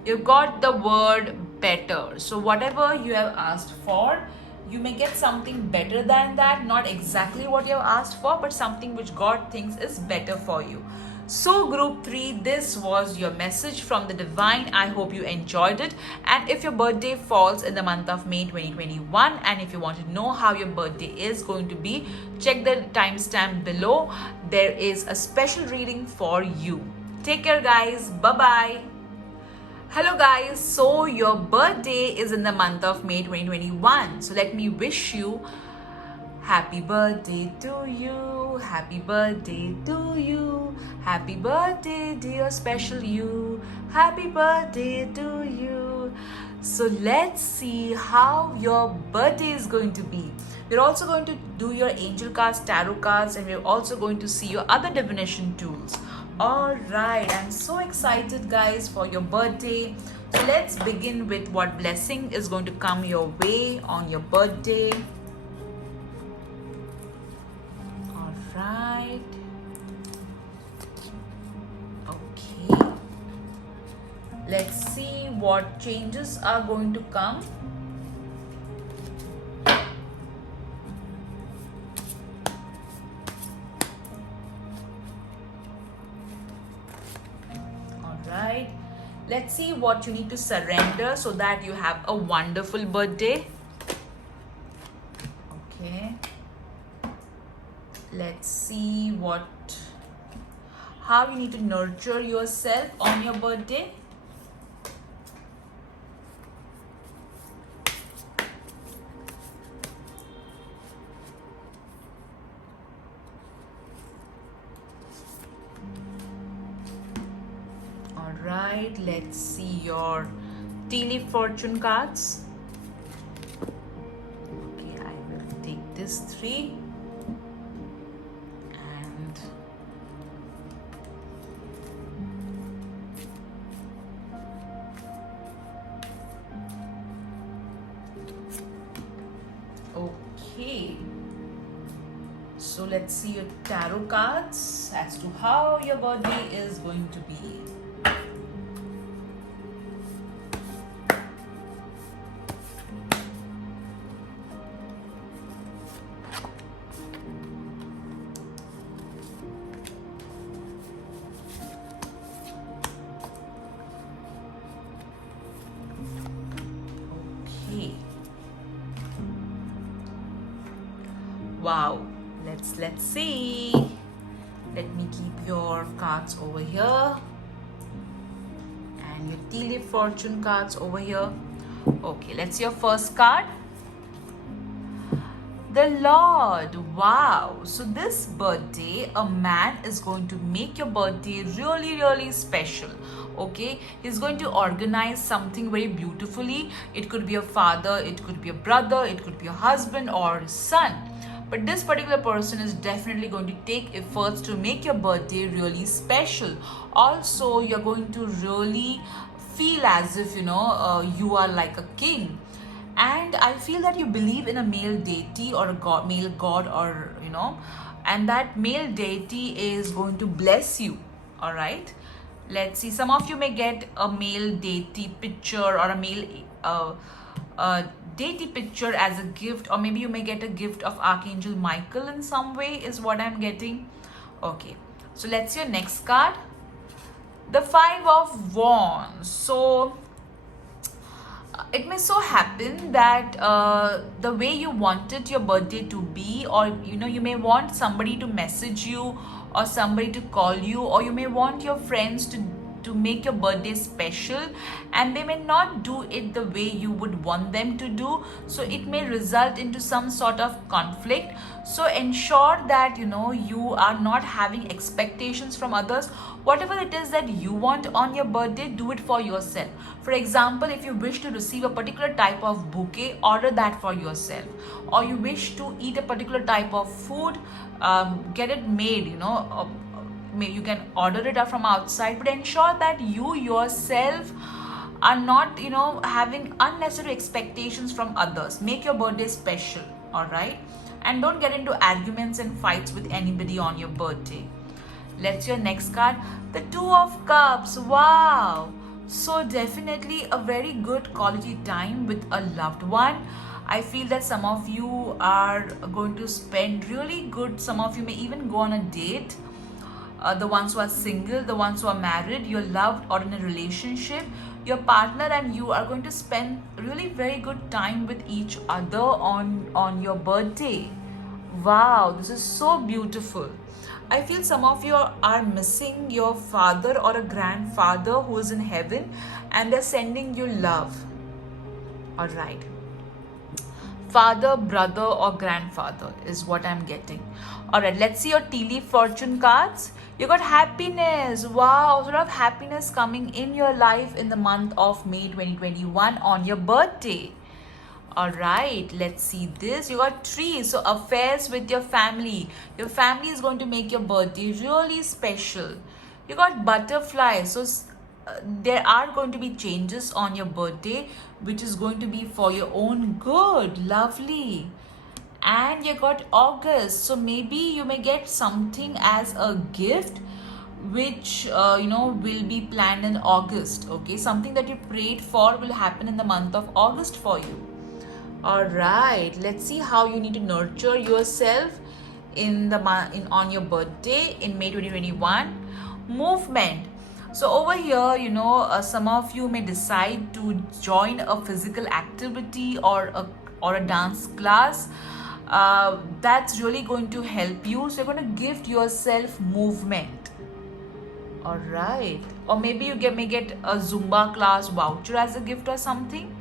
You got the word better. So whatever you have asked for, you may get something better than that. Not exactly what you have asked for, but something which God thinks is better for you. So group 3, this was your message from the divine. I hope you enjoyed it. And if your birthday falls in the month of May 2021, and if you want to know how your birthday is going to be, check the timestamp below. There is a special reading for you. Take care, guys. Bye-bye. Hello guys, so your birthday is in the month of May 2021. So let me wish you happy birthday to you, happy birthday to you, happy birthday dear special you, happy birthday to you. So let's see how your birthday is going to be. We're also going to do your angel cards, tarot cards, and we're also going to see your other divination tools. Alright, I'm so excited guys for your birthday. So let's begin with what blessing is going to come your way on your birthday. Alright. Okay. Let's see what changes are going to come. Right, let's see what you need to surrender so that you have a wonderful birthday. Okay, let's see how you need to nurture yourself on your birthday. Right, let's see your tea leaf fortune cards. Okay, I will take this 3 and okay. So let's see your tarot cards as to how your birthday is going to be. Wow, let's see. Let me keep your cards over here and your tea leaf fortune cards over here. Okay, let's see your first card. The Lord. Wow. So this birthday, a man is going to make your birthday really special. Okay, he's going to organize something very beautifully. It could be a father, it could be a brother, it could be a husband or a son. But this particular person is definitely going to take efforts to make your birthday really special. Also, you're going to really feel as if you are like a king. And I feel that you believe in a male deity or a god, male god, or and that male deity is going to bless you. All right, let's see. Some of you may get a male deity picture or a male deity picture as a gift, or maybe you may get a gift of Archangel Michael in some way, is what I'm getting. Okay, so let's see your next card. The 5 of Wands. So it may so happen that the way you wanted your birthday to be, or you may want somebody to message you or somebody to call you, or you may want your friends to make your birthday special, and they may not do it the way you would want them to do. So it may result into some sort of conflict. So ensure that you are not having expectations from others. Whatever it is that you want on your birthday, do it for yourself. For example, if you wish to receive a particular type of bouquet, order that for yourself. Or you wish to eat a particular type of food, get it made, you can order it from outside, but ensure that you yourself are not, having unnecessary expectations from others. Make your birthday special, all right? And don't get into arguments and fights with anybody on your birthday. Let's see your next card. The Two of Cups. Wow. So definitely a very good quality time with a loved one. I feel that some of you are going to spend really good. Some of you may even go on a date. The ones who are single, the ones who are married, you're loved or in a relationship, your partner and you are going to spend really very good time with each other on your birthday. Wow, this is so beautiful. I feel some of you are missing your father or a grandfather who is in heaven, and they're sending you love. All right. Father, brother, or grandfather is what I'm getting. All right, let's see your tea leaf fortune cards. You got happiness. Wow, a lot of happiness coming in your life in the month of May 2021 on your birthday. All right, let's see this. You got trees, so affairs with your family. Your family is going to make your birthday really special. You got butterflies, so there are going to be changes on your birthday, which is going to be for your own good. Lovely. And you got August, so maybe you may get something as a gift which will be planned in August. Okay, something that you prayed for will happen in the month of August for you. All right, let's see how you need to nurture yourself on your birthday in May 2021. Movement. So over here, some of you may decide to join a physical activity or a dance class. That's really going to help you. So you're going to gift yourself movement. All right. Or maybe you may get a Zumba class voucher as a gift or something.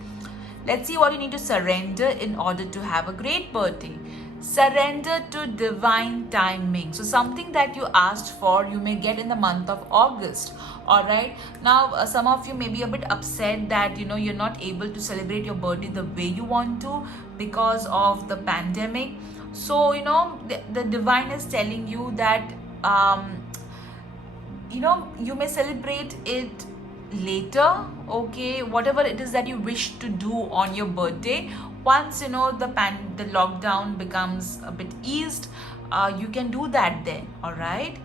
Let's see what you need to surrender in order to have a great birthday. Surrender to divine timing. So something that you asked for, you may get in the month of August. All right. Now, some of you may be a bit upset that, you're not able to celebrate your birthday the way you want to because of the pandemic. So, the divine is telling you that, you may celebrate it later. Okay, whatever it is that you wish to do on your birthday, once the lockdown becomes a bit eased, you can do that then. All right.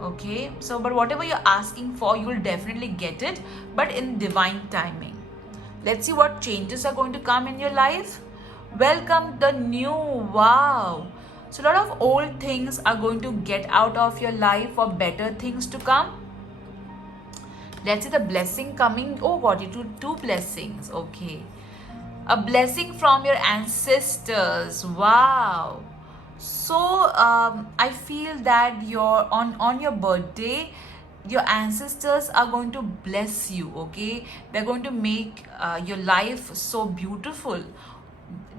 Okay, so but whatever you're asking for, you will definitely get it, but in divine timing. Let's see what changes are going to come in your life. Welcome the new. Wow. So a lot of old things are going to get out of your life for better things to come. Let's see the blessing coming. Oh God, you two blessings. Okay. A blessing from your ancestors. Wow. So I feel that on your birthday, your ancestors are going to bless you. Okay. They're going to make your life so beautiful.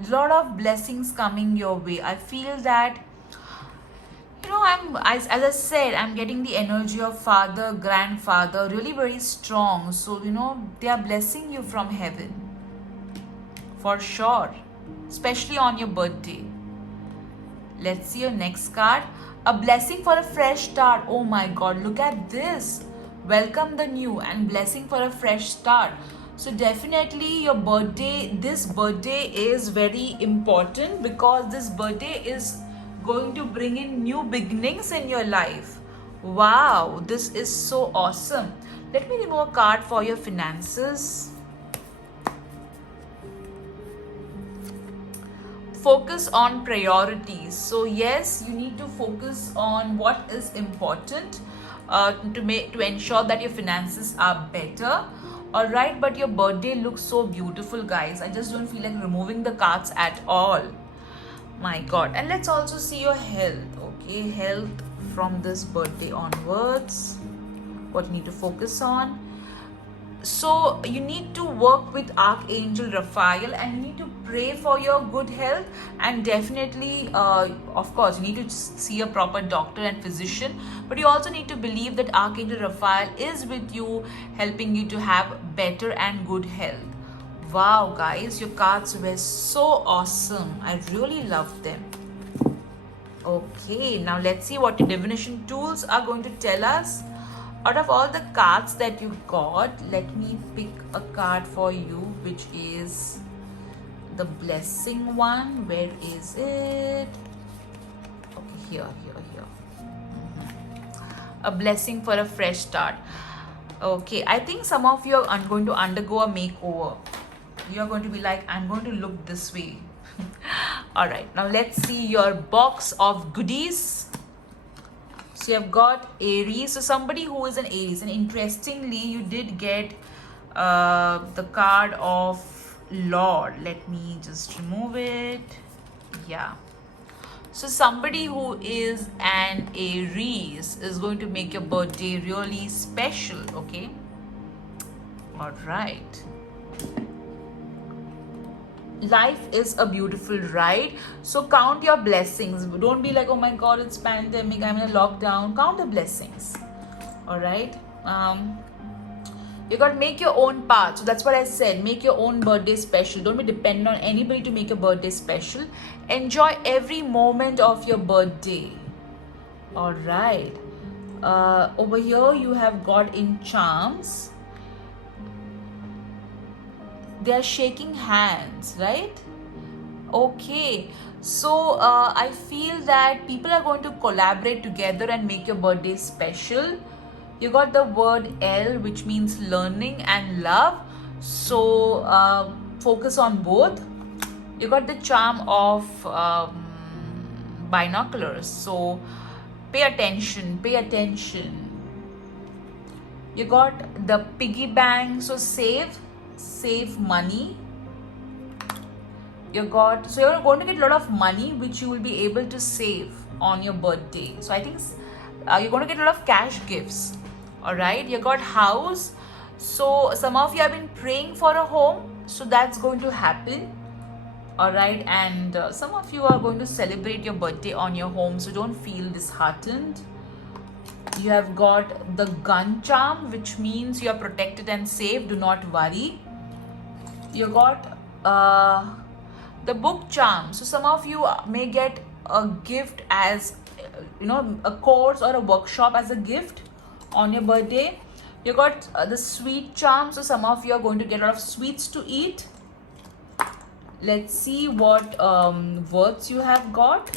Lot of blessings coming your way. I feel that as I said, I'm getting the energy of father, grandfather really very strong. So they are blessing you from heaven for sure, especially on your birthday. Let's see your next card. A blessing for a fresh start. Oh my God, look at this. Welcome the new and blessing for a fresh start. So definitely this birthday is very important because this birthday is going to bring in new beginnings in your life. Wow, this is so awesome. Let me remove a card for your finances. Focus on priorities. So yes, you need to focus on what is important to ensure that your finances are better. All right, but your birthday looks so beautiful, guys. I just don't feel like removing the cards at all. My God. And let's also see your health. Okay, health from this birthday onwards. What you need to focus on. So you need to work with Archangel Raphael and you need to pray for your good health, and definitely of course you need to see a proper doctor and physician, but you also need to believe that Archangel Raphael is with you, helping you to have better and good health. Wow, guys, your cards were so awesome. I really loved them. Okay, now let's see what your divination tools are going to tell us. Out of all the cards that you got, let me pick a card for you, which is the blessing one. Where is it? Okay, here. A blessing for a fresh start. Okay, I think some of you are going to undergo a makeover. You're going to be like, I'm going to look this way. All right, now let's see your box of goodies. So you have got Aries. So somebody who is an Aries, and interestingly, you did get the card of Lord. Let me just remove it. Yeah. So somebody who is an Aries is going to make your birthday really special. Okay. All right. Life is a beautiful ride, so count your blessings. Don't be like, oh my god, it's pandemic, I'm in a lockdown. Count the blessings. All right. You got to make your own path. So that's what I said, make your own birthday special. Don't be dependent on anybody to make your birthday special. Enjoy every moment of your birthday. All right. Over here you have got in charms, they are shaking hands, right? Okay, so I feel that people are going to collaborate together and make your birthday special. You got the word L, which means learning and love, so focus on both. You got the charm of binoculars, so pay attention. You got the piggy bank, so save money. You're going to get a lot of money which you will be able to save on your birthday. So I think you're going to get a lot of cash gifts. All right, you got house, so some of you have been praying for a home, so that's going to happen. All right, and some of you are going to celebrate your birthday on your home, so don't feel disheartened. You have got the gun charm, which means you are protected and safe, do not worry. You got the book charm, so some of you may get a gift as a course or a workshop as a gift on your birthday. You got the sweet charm, so some of you are going to get a lot of sweets to eat. Let's see what words you have got.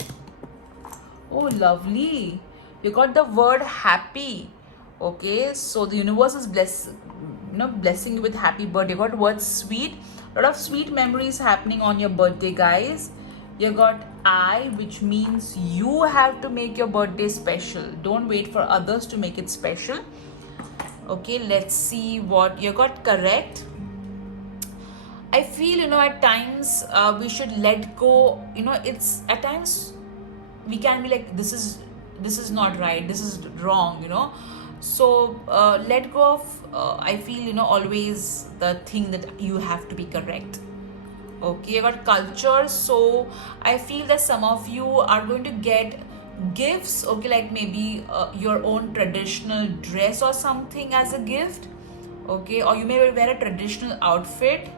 Oh, lovely. You got the word happy. Okay, so the universe is blessing you with happy birthday. You got word sweet. A lot of sweet memories happening on your birthday, guys. You got I, which means you have to make your birthday special. Don't wait for others to make it special. Okay, let's see what you got correct. I feel, at times we should let go. It's at times we can be like, this is not right, this is wrong, So let go of, I feel, always the thing that you have to be correct. Okay, I got culture. So I feel that some of you are going to get gifts. Okay, like maybe your own traditional dress or something as a gift. Okay, or you may wear a traditional outfit.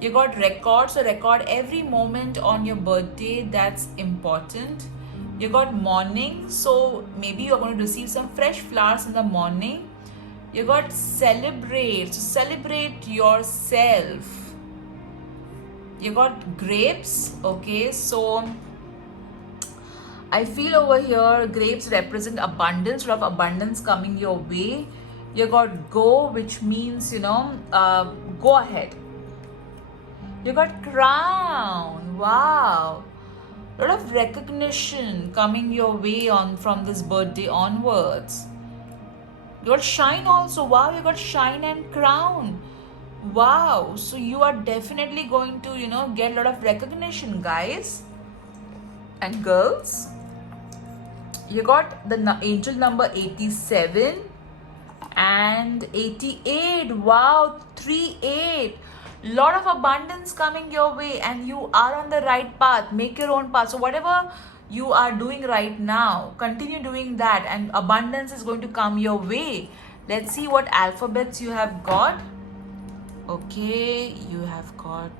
You got record. So record every moment on your birthday. That's important. You got morning, so maybe you're going to receive some fresh flowers in the morning. You got celebrate, so celebrate yourself. You got grapes. Okay, so I feel over here grapes represent abundance, a lot of abundance coming your way. You got go, which means go ahead. You got crown. Wow, a lot of recognition coming your way from this birthday onwards. You got shine also. Wow, you got shine and crown. Wow, so you are definitely going to get a lot of recognition, guys and girls. You got the angel number 87 and 88. Wow, 38. Lot of abundance coming your way, and you are on the right path. Make your own path. So whatever you are doing right now, continue doing that, and abundance is going to come your way. Let's see what alphabets you have got. Okay, you have got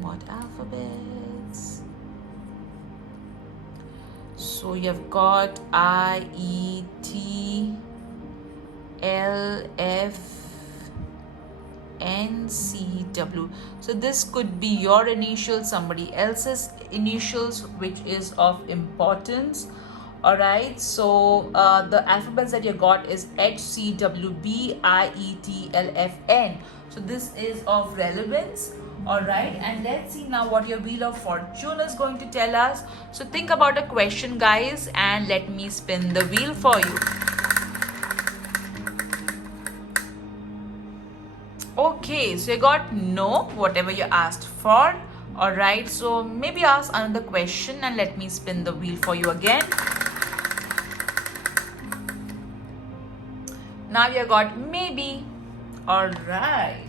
what alphabets? So you've got IET LFNCW. So this could be your initials, somebody else's initials, which is of importance. All right, so the alphabets that you got is HCWBIETLFN. So this is of relevance. All right, and let's see now what your wheel of fortune is going to tell us. So think about a question, guys, and let me spin the wheel for you. Okay, so you got no, whatever you asked for. All right, so maybe ask another question and let me spin the wheel for you again. Now you got maybe. All right.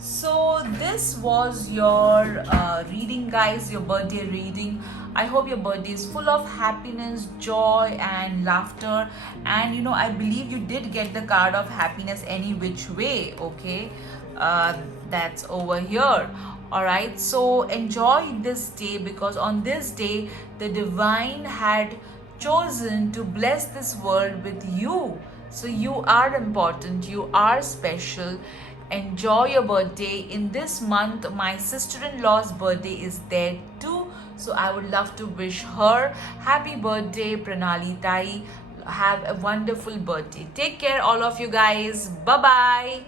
So this was your reading, guys, your birthday reading. I hope your birthday is full of happiness, joy and laughter. And I believe you did get the card of happiness any which way. Okay, that's over here. All right, so enjoy this day, because on this day the divine had chosen to bless this world with you. So you are important, you are special. Enjoy your birthday. In this month my sister-in-law's birthday is there too, so I would love to wish her happy birthday. Pranali Tai, have a wonderful birthday. Take care all of you guys. Bye bye.